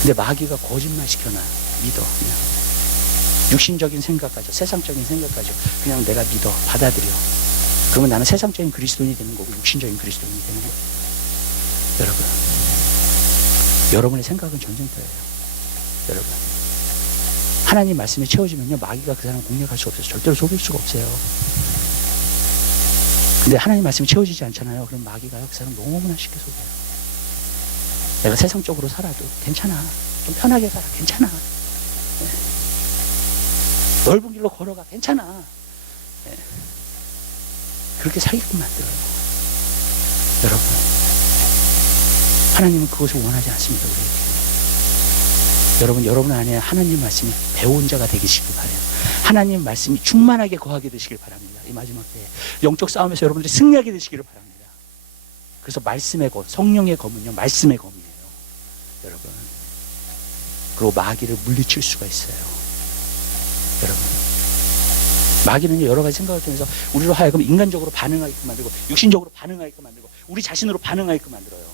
근데 마귀가 거짓말 시켜놔. 믿어, 그냥. 육신적인 생각 가져, 세상적인 생각 가져. 그냥 내가 믿어, 받아들여. 그러면 나는 세상적인 그리스도인이 되는 거고 육신적인 그리스도인이 되는 거예요. 여러분, 여러분의 생각은 전쟁터예요. 여러분, 하나님 말씀에 채워지면요, 마귀가 그 사람 공략할 수 없어요. 절대로 속일 수가 없어요. 근데 하나님 말씀이 채워지지 않잖아요. 그럼 마귀가요, 그 사람 너무나 쉽게 속여요. 내가 세상적으로 살아도 괜찮아. 좀 편하게 살아. 괜찮아. 네. 넓은 길로 걸어가. 괜찮아. 네. 그렇게 살게끔 만들어요. 여러분, 하나님은 그것을 원하지 않습니다, 우리에게. 여러분 안에 하나님 말씀이 배운 자가 되시길 바라요. 하나님 말씀이 충만하게 거하게 되시길 바랍니다. 이 마지막 때에 영적 싸움에서 여러분들이 승리하게 되시기를 바랍니다. 그래서 말씀의 검, 성령의 검은요, 말씀의 검이에요, 여러분. 그리고 마귀를 물리칠 수가 있어요, 여러분. 마귀는요, 여러 가지 생각을 통해서 우리로 하여금 인간적으로 반응하게끔 만들고 육신적으로 반응하게끔 만들고 우리 자신으로 반응하게끔 만들어요,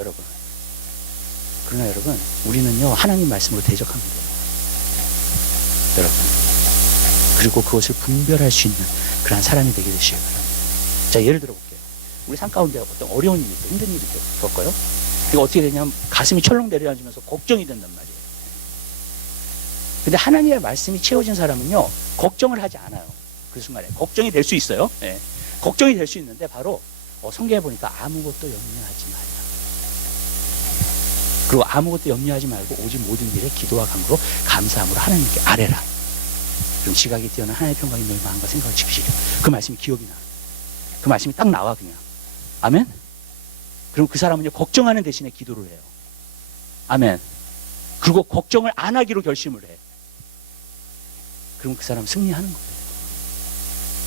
여러분. 그러나 여러분, 우리는요, 하나님 말씀으로 대적하면 돼요, 여러분. 그리고 그것을 분별할 수 있는 그런 사람이 되게 되시길 바랍니다. 자, 예를 들어 볼게요. 우리 삶 가운데 어떤 어려운 일이 있고 힘든 일이 겪어요. 이거 어떻게 되냐면 가슴이 철렁 내려앉으면서 걱정이 된단 말이에요. 근데 하나님의 말씀이 채워진 사람은요, 걱정을 하지 않아요. 그 순간에 걱정이 될 수 있어요. 네. 걱정이 될 수 있는데 바로 성경에 보니까 아무것도 염려하지 마라. 그리고 아무것도 염려하지 말고 오직 모든 일에 기도와 간구로 감사함으로 하나님께 아뢰라. 그럼 지각이 뛰어난 하나님의 평강이 너희 마음과 생각을 지키시려. 그 말씀이 기억이 나. 그 말씀이 딱 나와, 그냥. 아멘? 그럼 그 사람은요, 걱정하는 대신에 기도를 해요. 아멘. 그리고 걱정을 안 하기로 결심을 해. 그럼 그 사람 승리하는 거예요.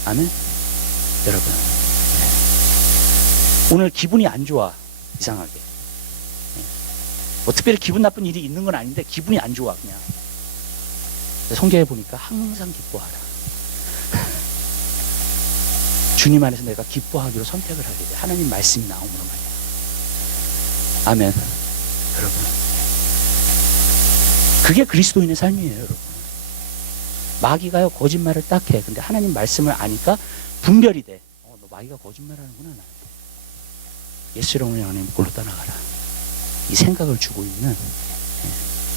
아멘? 여러분, 오늘 기분이 안 좋아, 이상하게. 뭐 특별히 기분 나쁜 일이 있는 건 아닌데 기분이 안 좋아, 그냥. 성경에 보니까 항상 기뻐하라. 주님 안에서 내가 기뻐하기로 선택을 하게 돼. 하나님 말씀이 나오므로 말이야. 아멘. 여러분, 그게 그리스도인의 삶이에요, 여러분. 마귀가요, 거짓말을 딱 해. 근데 하나님 말씀을 아니까 분별이 돼. 너 마귀가 거짓말하는구나, 나한테. 예수를 오늘 하나님 꼴로 떠나가라. 이 생각을 주고 있는,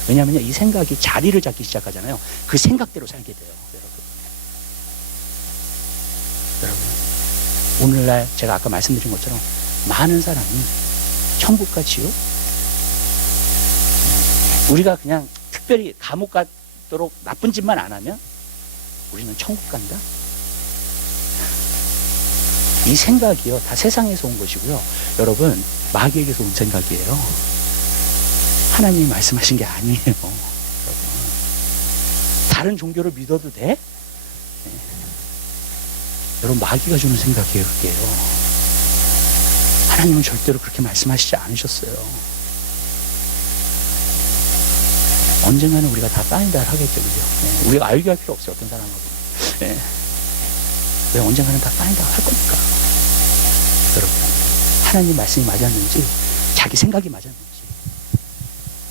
왜냐하면 이 생각이 자리를 잡기 시작하잖아요. 그 생각대로 살게 돼요, 여러분. 오늘날 제가 아까 말씀드린 것처럼 많은 사람이 천국과 지옥, 우리가 그냥 특별히 감옥 가도록 나쁜 짓만 안 하면 우리는 천국 간다. 이 생각이요, 다 세상에서 온 것이고요, 여러분, 마귀에게서 온 생각이에요. 하나님이 말씀하신 게 아니에요, 여러분. 다른 종교를 믿어도 돼? 네. 여러분, 마귀가 주는 생각이에요, 그게요. 하나님은 절대로 그렇게 말씀하시지 않으셨어요. 언젠가는 우리가 다 파인드 하겠죠, 그죠? 네. 우리가 알게 필요 없어요, 어떤 사람하고. 네. 왜 언젠가는 다 파인드 할 거니까. 여러분, 하나님 말씀이 맞았는지, 자기 생각이 맞았는지.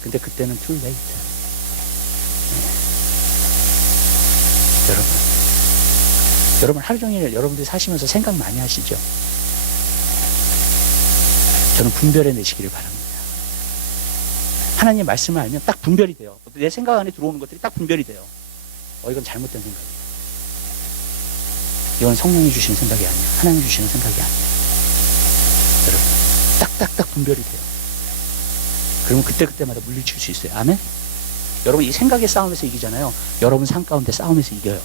근데 그때는 too late. 네. 여러분 하루 종일 여러분들이 사시면서 생각 많이 하시죠? 저는 분별해내시기를 바랍니다. 하나님 말씀을 알면 딱 분별이 돼요. 내 생각 안에 들어오는 것들이 딱 분별이 돼요. 이건 잘못된 생각이에요. 이건 성령이 주시는 생각이 아니야. 하나님이 주시는 생각이 아니야. 여러분, 딱딱딱 분별이 돼요. 그러면 그때그때마다 물리칠 수 있어요. 아멘? 여러분, 이 생각의 싸움에서 이기잖아요. 여러분 삶 가운데 싸움에서 이겨요.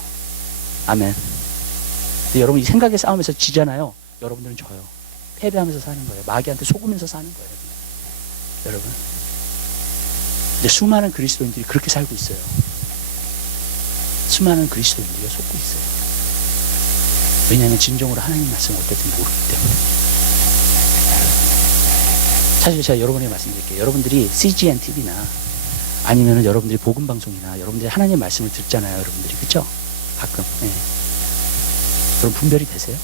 아멘. 근데 여러분, 이 생각의 싸움에서 지잖아요. 여러분들은 져요. 패배하면서 사는 거예요. 마귀한테 속으면서 사는 거예요. 여러분. 근데 수많은 그리스도인들이 그렇게 살고 있어요. 수많은 그리스도인들이 속고 있어요. 왜냐하면 진정으로 하나님 말씀을 어떻게 모르기 때문에. 사실 제가 여러분에게 말씀드릴게요. 여러분들이 CGN TV나 아니면 여러분들이 복음방송이나 여러분들이 하나님 말씀을 듣잖아요. 여러분들이. 그렇죠? 가끔. 네. 그럼 분별이 되세요?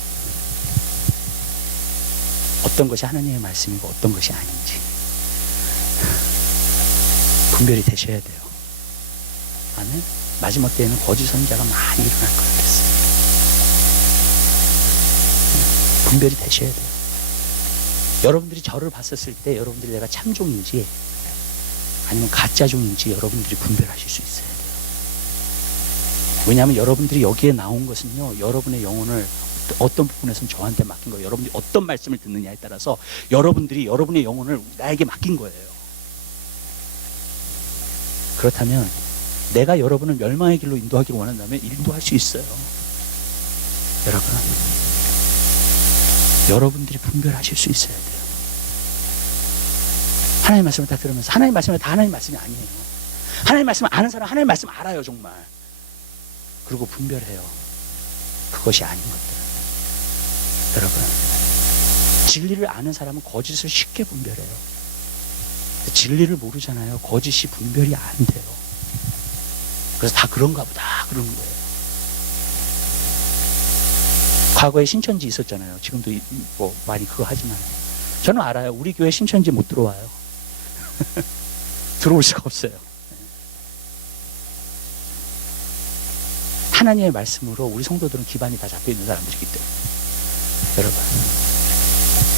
어떤 것이 하나님의 말씀이고 어떤 것이 아닌지 분별이 되셔야 돼요. 아멘. 마지막 때에는 거짓 선지자가 많이 일어날 거라 그랬어요. 분별이 되셔야 돼요. 여러분들이 저를 봤었을 때 여러분들이 내가 참종인지 아니면 가짜종인지 여러분들이 분별하실 수 있어야 돼요. 왜냐하면 여러분들이 여기에 나온 것은요, 여러분의 영혼을 어떤 부분에서는 저한테 맡긴 거예요. 여러분들이 어떤 말씀을 듣느냐에 따라서 여러분들이 여러분의 영혼을 나에게 맡긴 거예요. 그렇다면 내가 여러분을 멸망의 길로 인도하기를 원한다면 인도할 수 있어요. 여러분, 여러분들이 분별하실 수 있어야 돼요. 하나님의 말씀을 다 들으면서 하나님의 말씀은 다 하나님의 말씀이 아니에요. 하나님의 말씀을 아는 사람 하나님의 말씀 알아요, 정말. 그리고 분별해요. 그것이 아닌 것들. 여러분, 진리를 아는 사람은 거짓을 쉽게 분별해요. 진리를 모르잖아요. 거짓이 분별이 안 돼요. 그래서 다 그런가 보다 그러는 거예요. 과거에 신천지 있었잖아요. 지금도 뭐 많이 그거 하지만 저는 알아요. 우리 교회 신천지 못 들어와요. 들어올 수가 없어요. 하나님의 말씀으로 우리 성도들은 기반이 다 잡혀 있는 사람들이기 때문에 여러분,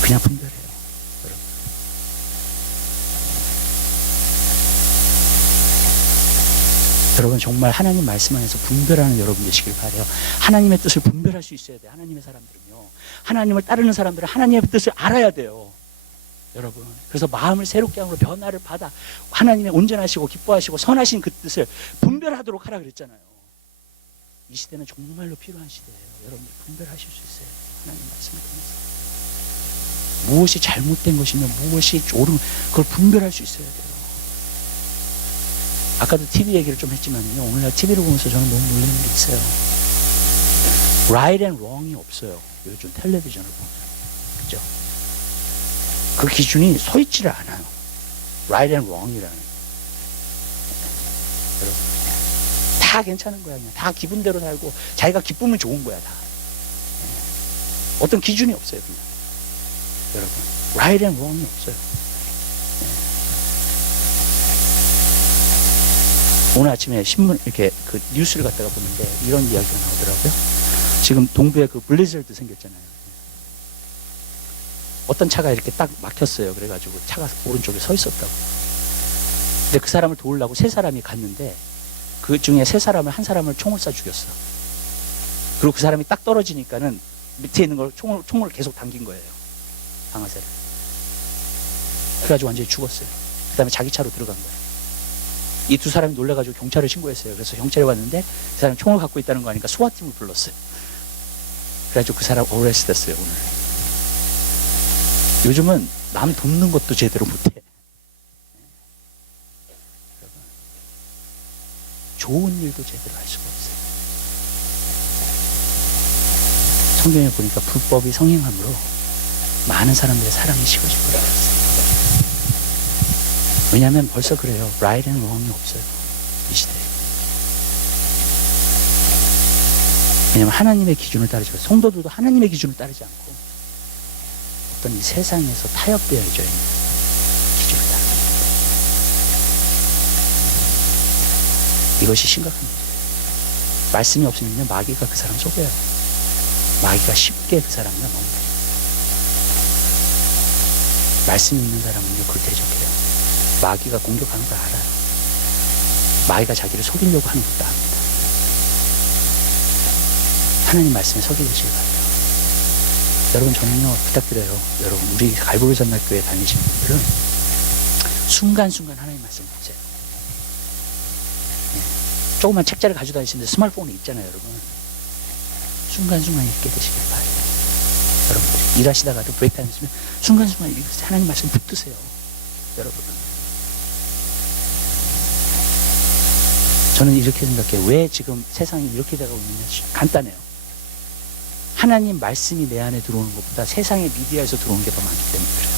그냥 분별해요. 여러분, 여러분 정말 하나님 말씀 안에서 분별하는 여러분 되시길 바라요. 하나님의 뜻을 분별할 수 있어야 돼요. 하나님의 사람들은요. 하나님을 따르는 사람들은 하나님의 뜻을 알아야 돼요. 여러분, 그래서 마음을 새롭게 함으로 변화를 받아 하나님의 온전하시고 기뻐하시고 선하신 그 뜻을 분별하도록 하라 그랬잖아요. 이 시대는 정말로 필요한 시대예요. 여러분들 분별하실 수 있어요. 하나님 말씀을 통해서 무엇이 잘못된 것이며 무엇이 옳은, 그걸 분별할 수 있어야 돼요. 아까도 TV 얘기를 좀 했지만요, 오늘날 TV를 보면서 저는 너무 놀라는 게 있어요. Right and wrong이 없어요. 요즘 텔레비전을 보면. 그죠? 그 기준이 서 있지를 않아요. Right and wrong이라는. 여러분, 다 괜찮은 거야. 그냥 다 기분대로 살고 자기가 기쁘면 좋은 거야. 다. 어떤 기준이 없어요. 그냥. 여러분, Right and wrong이 없어요. 오늘 아침에 신문 이렇게 그 뉴스를 갖다가 보는데 이런 이야기가 나오더라고요. 지금 동부에 그 블리저드 생겼잖아요. 어떤 차가 이렇게 딱 막혔어요. 그래가지고 차가 오른쪽에 서 있었다고. 근데 그 사람을 도우려고 세 사람이 갔는데 그 중에 세 사람을 한 사람을 총을 쏴 죽였어. 그리고 그 사람이 딱 떨어지니까는 밑에 있는 걸 총을 계속 당긴 거예요. 방아쇠를. 그래가지고 완전히 죽었어요. 그 다음에 자기 차로 들어간 거예요. 이 두 사람이 놀라가지고 경찰을 신고했어요. 그래서 경찰이 왔는데 그 사람이 총을 갖고 있다는 거 아니까 소아팀을 불렀어요. 그래가지고 그 사람 어레스트 됐어요, 오늘. 요즘은 남 돕는 것도 제대로 못해. 좋은 일도 제대로 할 수가 없어요. 성경에 보니까 불법이 성행함으로 많은 사람들의 사랑이 식어질 거라고 했어요. 왜냐하면 벌써 그래요. Right and wrong이 없어요. 이 시대에. 왜냐하면 하나님의 기준을 따르지 않고, 성도들도 하나님의 기준을 따르지 않고 어떤 이 세상에서 타협되어져 있는 기준을 따릅니다. 이것이 심각한 문제예요. 말씀이 없으면 마귀가 그 사람 속여요. 마귀가 쉽게 그 사람을 넘겨요. 말씀이 있는 사람은요, 그걸 대적해요. 마귀가 공격하는 걸 알아요. 마귀가 자기를 속이려고 하는 것도 압니다. 하나님 말씀에 서게 되시길 바라요. 여러분, 저는요, 부탁드려요. 여러분, 우리 갈보리 전날교회 다니시는 분들은 순간순간 하나님 말씀 보세요. 네. 조그만 책자를 가지고 다니시는데 스마트폰이 있잖아요, 여러분. 순간순간 읽게 되시길 바라요. 여러분들 일하시다가도 브레이크 타임 있으면 순간순간 하나님 말씀 붙드세요. 여러분, 저는 이렇게 생각해요. 왜 지금 세상이 이렇게 되고 있느냐. 간단해요. 하나님 말씀이 내 안에 들어오는 것보다 세상의 미디어에서 들어오는 게 더 많기 때문에 그래요.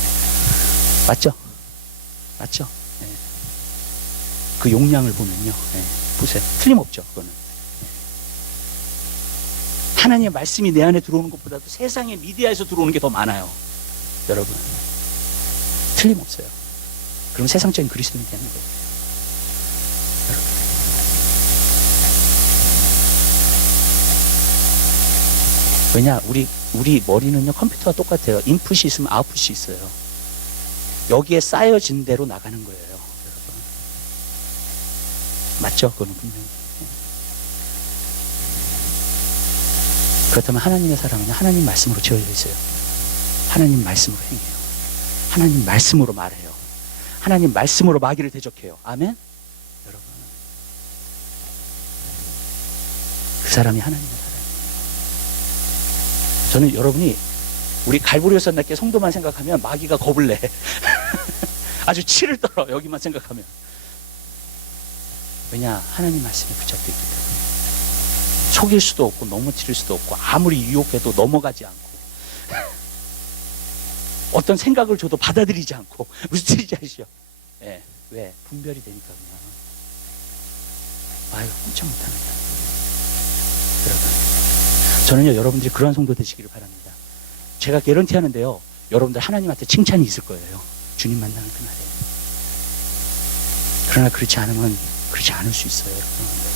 맞죠? 맞죠? 네. 그 용량을 보면요. 네. 보세요. 틀림없죠. 그거는. 네. 하나님의 말씀이 내 안에 들어오는 것보다도 세상의 미디어에서 들어오는 게 더 많아요. 여러분. 틀림없어요. 그럼 세상적인 그리스도인이 되는 거예요. 여러분. 왜냐? 우리 머리는요, 컴퓨터와 똑같아요. 인풋이 있으면 아웃풋이 있어요. 여기에 쌓여진 대로 나가는 거예요. 여러분. 맞죠? 그거는 분명히. 그렇다면 하나님의 사람은 하나님 말씀으로 지어져 있어요. 하나님 말씀으로 행해요. 하나님 말씀으로 말해요. 하나님 말씀으로 마귀를 대적해요. 아멘? 여러분. 그 사람이 하나님의 사람이에요. 저는 여러분이 우리 갈보리 선교회 성도만 생각하면 마귀가 겁을 내. 아주 치를 떨어. 여기만 생각하면. 왜냐? 하나님 말씀에 붙잡혀 있기 때문에. 속일 수도 없고 넘어뜨릴 수도 없고 아무리 유혹해도 넘어가지 않고 어떤 생각을 줘도 받아들이지 않고 무슨 뜻인지 아시죠? 예. 왜? 분별이 되니까 그냥 이거 꼼짝 못하느냐. 여러분, 저는요 여러분들이 그런 성도 되시기를 바랍니다. 제가 개런티 하는데요, 여러분들 하나님한테 칭찬이 있을 거예요. 주님 만나는 그날에. 그러나 그렇지 않으면 그렇지 않을 수 있어요. 여러분.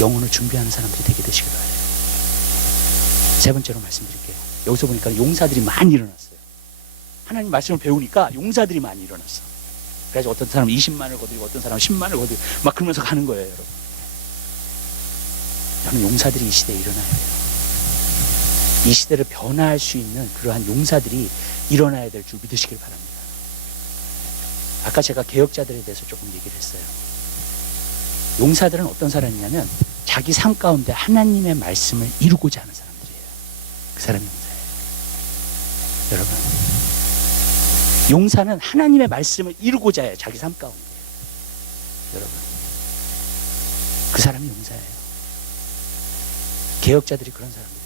영혼을 준비하는 사람들이 되게 되시길 바라요. 세 번째로 말씀드릴게요. 여기서 보니까 용사들이 많이 일어났어요. 하나님 말씀을 배우니까 용사들이 많이 일어났어. 그래서 어떤 사람은 20만을 거두고 어떤 사람은 10만을 거두고 막 그러면서 가는 거예요. 여러분. 저는 용사들이 이 시대에 일어나야 돼요. 이 시대를 변화할 수 있는 그러한 용사들이 일어나야 될 줄 믿으시길 바랍니다. 아까 제가 개혁자들에 대해서 조금 얘기를 했어요. 용사들은 어떤 사람이냐면 자기 삶 가운데 하나님의 말씀을 이루고자 하는 사람들이에요. 그 사람이 용사예요. 여러분, 용사는 하나님의 말씀을 이루고자 해요. 자기 삶 가운데. 여러분, 그 사람이 용사예요. 개혁자들이 그런 사람들이었어요.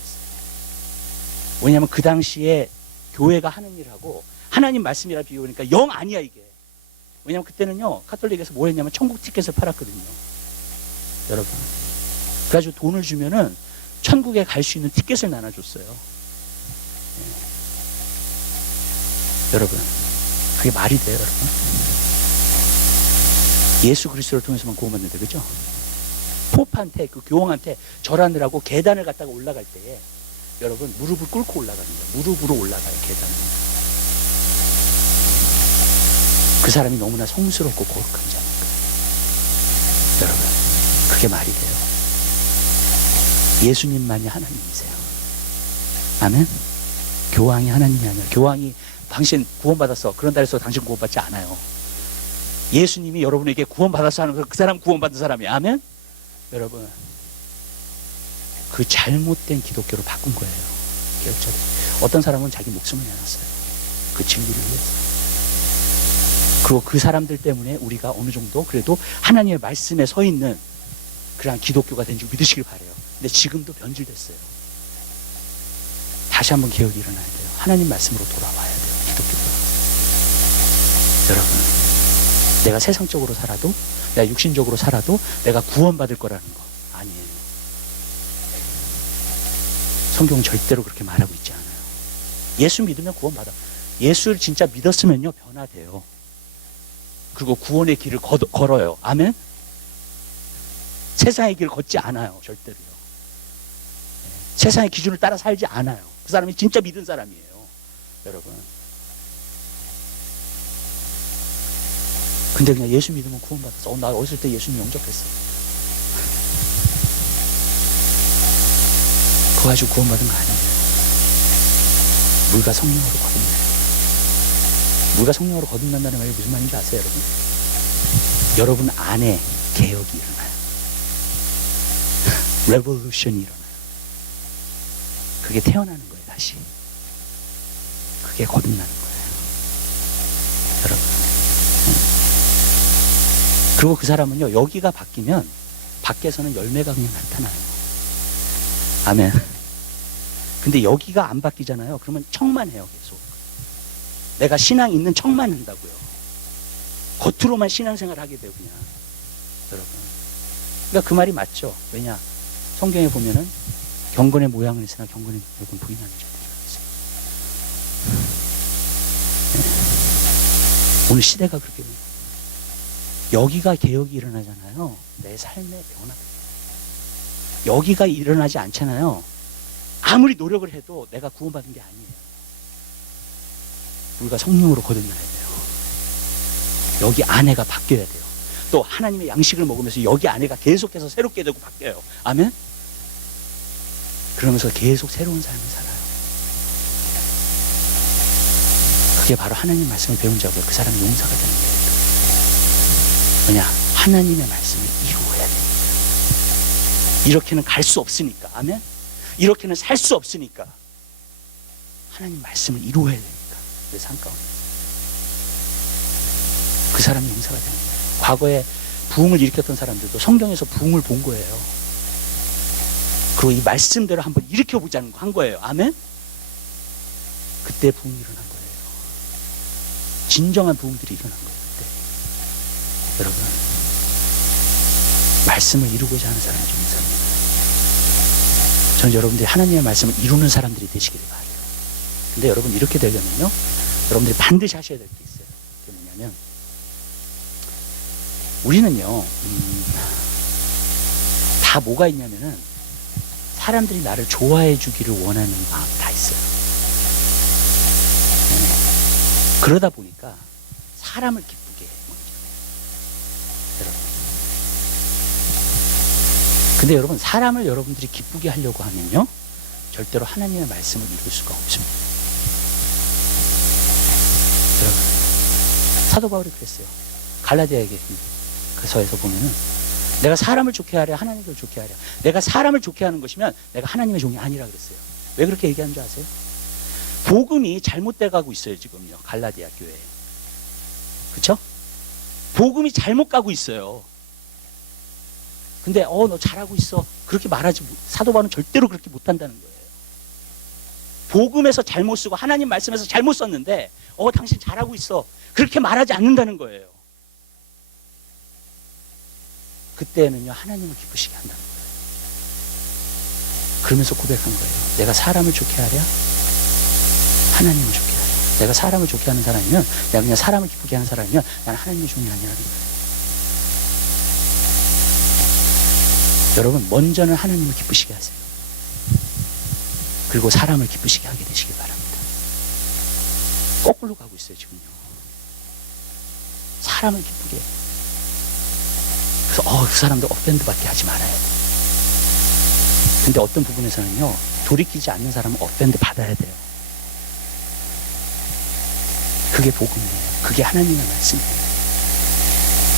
왜냐하면 그 당시에 교회가 하는 일하고 하나님 말씀이라 비교하니까 영 아니야 이게. 왜냐하면 그때는요 카톨릭에서 뭐 했냐면 천국 티켓을 팔았거든요. 여러분, 그래가지고 돈을 주면은 천국에 갈 수 있는 티켓을 나눠줬어요. 네. 여러분, 그게 말이 돼요, 여러분? 예수 그리스도를 통해서만 구원받는데, 그죠? 포프한테, 그 교황한테 절하느라고 계단을 갖다가 올라갈 때에 여러분 무릎을 꿇고 올라갑니다. 무릎으로 올라가요, 계단을. 그 사람이 너무나 성스럽고 거룩한 자니까. 여러분, 그게 말이 돼요. 예수님만이 하나님이세요. 아멘? 교황이 하나님이 아니라, 교황이 당신 구원받았어, 그런다 해서 당신 구원받지 않아요. 예수님이 여러분에게 구원받았어 하는 그 사람 구원받은 사람이에요. 아멘? 여러분, 그 잘못된 기독교로 바꾼 거예요. 개혁자들. 어떤 사람은 자기 목숨을 내놨어요. 그 진리를 위해서. 그리고 그 사람들 때문에 우리가 어느 정도 그래도 하나님의 말씀에 서 있는 그러한 기독교가 된 줄 믿으시길 바라요. 근데 지금도 변질됐어요. 다시 한번 개혁이 일어나야 돼요. 하나님 말씀으로 돌아와야 돼요. 기독교가. 여러분, 내가 세상적으로 살아도, 내가 육신적으로 살아도 내가 구원받을 거라는 거 아니에요. 성경은 절대로 그렇게 말하고 있지 않아요. 예수 믿으면 구원받아. 예수를 진짜 믿었으면요 변화돼요. 그리고 구원의 길을 걸어요. 아멘? 세상의 길을 걷지 않아요. 절대로요. 세상의 기준을 따라 살지 않아요. 그 사람이 진짜 믿은 사람이에요. 여러분. 근데 그냥 예수 믿으면 구원받았어. 나 어렸을 때 예수님 영접했어. 그거 가지고 구원받은 거 아니에요. 물과 성령으로 거듭나야 돼요. 물과 성령으로 거듭난다는 말이 무슨 말인지 아세요, 여러분? 여러분 안에 개혁이 일어나요. 레볼루션이 일어나요. 그게 태어나는 거예요, 다시. 그게 거듭나는 거예요. 여러분. 그리고 그 사람은요, 여기가 바뀌면 밖에서는 열매가 그냥 나타나요. 아멘. 근데 여기가 안 바뀌잖아요. 그러면 척만 해요, 계속. 내가 신앙 있는 척만 한다고요. 겉으로만 신앙생활 하게 돼요, 그냥. 여러분. 그러니까 그 말이 맞죠. 왜냐? 성경에 보면은 경건의 모양은 있으나 경건의 능력은 부인하는 자들이라고 있어요. 오늘 시대가 그렇게 됩니다. 여기가 개혁이 일어나잖아요. 내 삶의 변화가. 여기가 일어나지 않잖아요. 아무리 노력을 해도 내가 구원받은 게 아니에요. 우리가 성령으로 거듭나야 돼요. 여기 안에가 바뀌어야 돼요. 또 하나님의 양식을 먹으면서 여기 안에가 계속해서 새롭게 되고 바뀌어요. 아멘? 그러면서 계속 새로운 삶을 살아요. 그게 바로 하나님 말씀을 배운 자고요. 그 사람이 용사가 되는 거예요. 왜냐? 하나님의 말씀을 이루어야 됩니다. 이렇게는 갈 수 없으니까. 아멘? 이렇게는 살 수 없으니까 하나님 말씀을 이루어야 되니까 내 삶 가운데 그 사람이 용사가 되는 거예요. 과거에 부흥을 일으켰던 사람들도 성경에서 부흥을 본 거예요. 그리고 이 말씀대로 한번 일으켜보자는 거 한 거예요. 아멘? 그때 부흥이 일어난 거예요. 진정한 부흥들이 일어난 거예요. 그때. 여러분, 말씀을 이루고자 하는 사람이 좀 이상합니다. 저는 여러분들이 하나님의 말씀을 이루는 사람들이 되시기를 바라요. 근데 여러분, 이렇게 되려면요, 여러분들이 반드시 하셔야 될 게 있어요. 그게 뭐냐면, 우리는요, 다 뭐가 있냐면은, 사람들이 나를 좋아해 주기를 원하는 마음 다 있어요. 네. 그러다 보니까 사람을 기쁘게 해, 먼저. 여러분. 근데 여러분, 사람을 여러분들이 기쁘게 하려고 하면요, 절대로 하나님의 말씀을 이룰 수가 없습니다. 여러분, 사도 바울이 그랬어요. 갈라디아에게 그서에서 보면은, 내가 사람을 좋게 하랴 하나님을 좋게 하랴. 내가 사람을 좋게 하는 것이면 내가 하나님의 종이 아니라 그랬어요. 왜 그렇게 얘기하는 줄 아세요? 복음이 잘못돼 가고 있어요, 지금요. 갈라디아 교회에. 그쵸? 복음이 잘못 가고 있어요. 근데 너 잘하고 있어. 그렇게 말하지 사도 바울은 절대로 그렇게 못한다는 거예요. 복음에서 잘못 쓰고 하나님 말씀에서 잘못 썼는데 당신 잘하고 있어. 그렇게 말하지 않는다는 거예요. 그때는요, 하나님을 기쁘시게 한다는 거예요. 그러면서 고백한 거예요. 내가 사람을 좋게 하랴 하나님을 좋게 하랴. 내가 사람을 좋게 하는 사람이면, 내가 그냥 사람을 기쁘게 하는 사람이면 나는 하나님의 종이 아니라는 거예요. 여러분, 먼저는 하나님을 기쁘시게 하세요. 그리고 사람을 기쁘시게 하게 되시길 바랍니다. 거꾸로 가고 있어요, 지금요. 사람을 기쁘게. 그래서 그 사람도 offend 받게 하지 말아야 돼. 근데 어떤 부분에서는요, 돌이키지 않는 사람은 offend 받아야 돼요. 그게 복음이에요. 그게 하나님의 말씀이에요.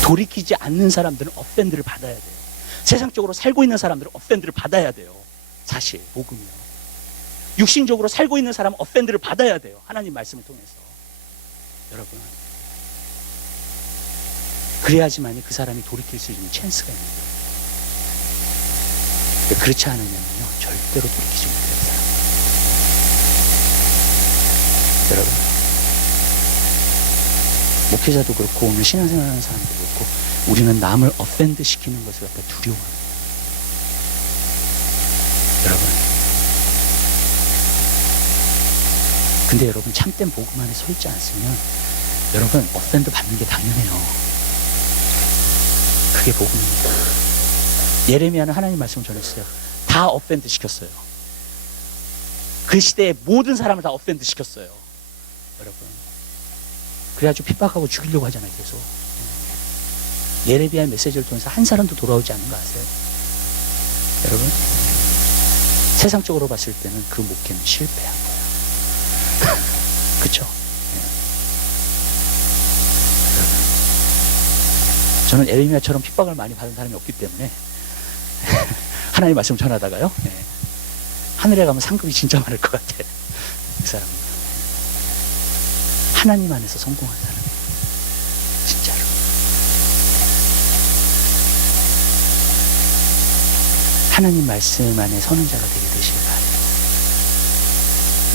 돌이키지 않는 사람들은 offend를 받아야 돼요. 세상적으로 살고 있는 사람들은 offend를 받아야 돼요. 사실 복음이요. 육신적으로 살고 있는 사람은 offend를 받아야 돼요. 하나님 말씀을 통해서. 여러분, 그래야지만이 그 사람이 돌이킬 수 있는 찬스가 있는 거예요. 그렇지 않으면요, 절대로 돌이키지 못해요, 사람. 여러분, 목회자도 그렇고 오늘 신앙생활하는 사람도 그렇고 우리는 남을 offend 시키는 것을 갖다 두려워합니다. 여러분, 근데 여러분, 참된 복음 안에 서 있지 않으면 여러분 offend 받는 게 당연해요. 그게 복음입니다. 예레미야는 하나님 말씀을 전했어요. 다 offend 시켰어요. 그 시대의 모든 사람을 다 offend 시켰어요. 여러분, 그래가지고 핍박하고 죽이려고 하잖아요, 계속. 예레미야의 메시지를 통해서 한 사람도 돌아오지 않는 거 아세요? 여러분, 세상적으로 봤을 때는 그 목회는 실패한 거야. 그쵸? 저는 예레미야처럼 핍박을 많이 받은 사람이 없기 때문에 하나님 말씀 전하다가요, 하늘에 가면 상급이 진짜 많을 것 같아. 그 사람은 하나님 안에서 성공한 사람이에요. 진짜로. 하나님 말씀 안에 서는 자가 되게 되시길 바래요.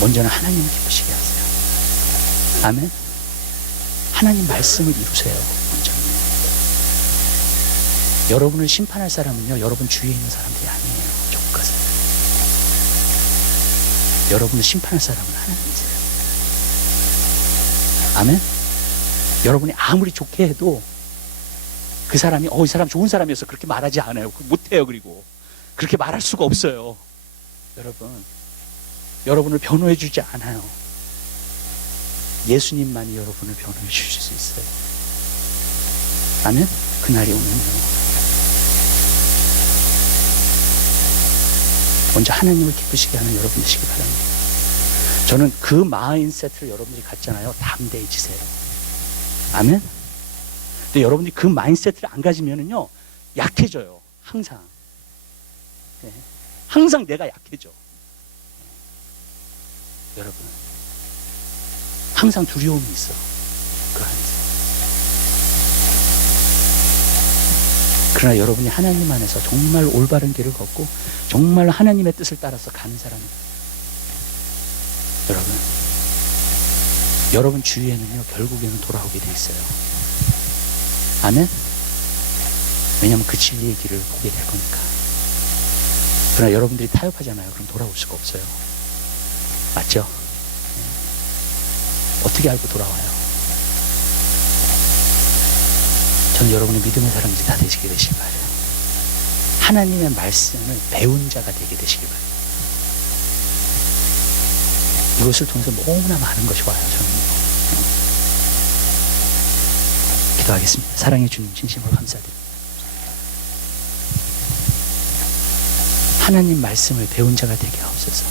먼저는 하나님을 기쁘시게 하세요. 아멘. 하나님 말씀을 이루세요. 먼저. 여러분을 심판할 사람은요, 여러분 주위에 있는 사람들이 아니에요. 족가세요. 여러분을 심판할 사람은 하나님이세요. 아멘. 여러분이 아무리 좋게 해도 그 사람이 이 사람 좋은 사람이어서 그렇게 말하지 않아요. 못해요. 그리고 그렇게 말할 수가 없어요. 여러분을 변호해 주지 않아요. 예수님만이 여러분을 변호해 주실 수 있어요. 아멘. 그날이 오면요, 먼저 하나님을 기쁘시게 하는 여러분 되시기 바랍니다. 저는 그 마인드세트를 여러분들이 갖잖아요. 담대해지세요. 아멘. 근데 여러분들이 그 마인드세트를 안 가지면은요, 약해져요. 항상. 네. 항상 내가 약해져. 여러분, 항상 두려움이 있어. 그 안에서. 그러나 여러분이 하나님 안에서 정말 올바른 길을 걷고 정말 하나님의 뜻을 따라서 가는 사람이에요. 여러분 주위에는요, 결국에는 돌아오게 돼 있어요. 아멘? 왜냐하면 그 진리의 길을 보게 될 거니까. 그러나 여러분들이 타협하잖아요. 그럼 돌아올 수가 없어요. 맞죠? 어떻게 알고 돌아와요? 저는 여러분의 믿음의 사람들이 다 되시게 되시길 바라요. 하나님의 말씀을 배운 자가 되게 되시길 바라요. 이것을 통해서 너무나 많은 것이 와요. 저는 기도하겠습니다. 사랑해 주님 진심으로 감사드립니다. 하나님 말씀을 배운 자가 되게 하옵소서.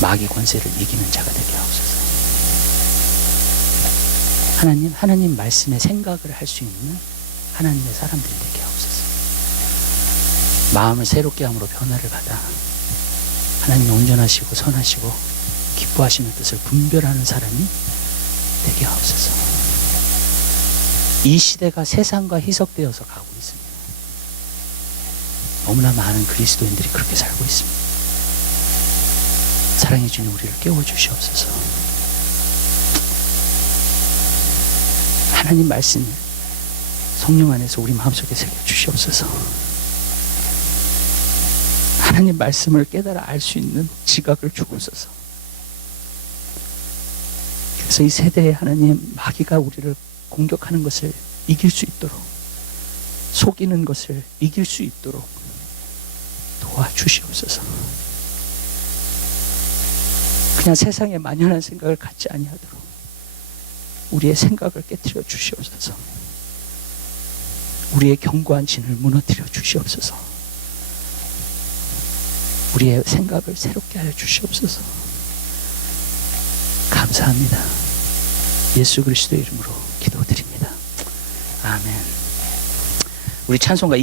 마귀 권세를 이기는 자가 되게 하옵소서. 하나님 말씀의 생각을 할 수 있는 하나님의 사람들이 되게 하옵소서. 마음을 새롭게 함으로 변화를 받아 하나님의 온전하시고 선하시고 기뻐하시는 뜻을 분별하는 사람이 되게 하옵소서. 이 시대가 세상과 희석되어서 가고 있습니다. 너무나 많은 그리스도인들이 그렇게 살고 있습니다. 사랑해 주님, 우리를 깨워주시옵소서. 하나님 말씀을 성령 안에서 우리 마음속에 새겨주시옵소서. 하나님 말씀을 깨달아 알 수 있는 지각을 주옵소서. 그래서 이 세대에 하나님 마귀가 우리를 공격하는 것을 이길 수 있도록, 속이는 것을 이길 수 있도록 도와주시옵소서. 그냥 세상에 만연한 생각을 갖지 아니하도록 우리의 생각을 깨트려 주시옵소서. 우리의 견고한 진을 무너뜨려 주시옵소서. 우리의 생각을 새롭게 하여 주시옵소서. 감사합니다. 예수 그리스도의 이름으로 기도드립니다. 아멘. 우리 찬송가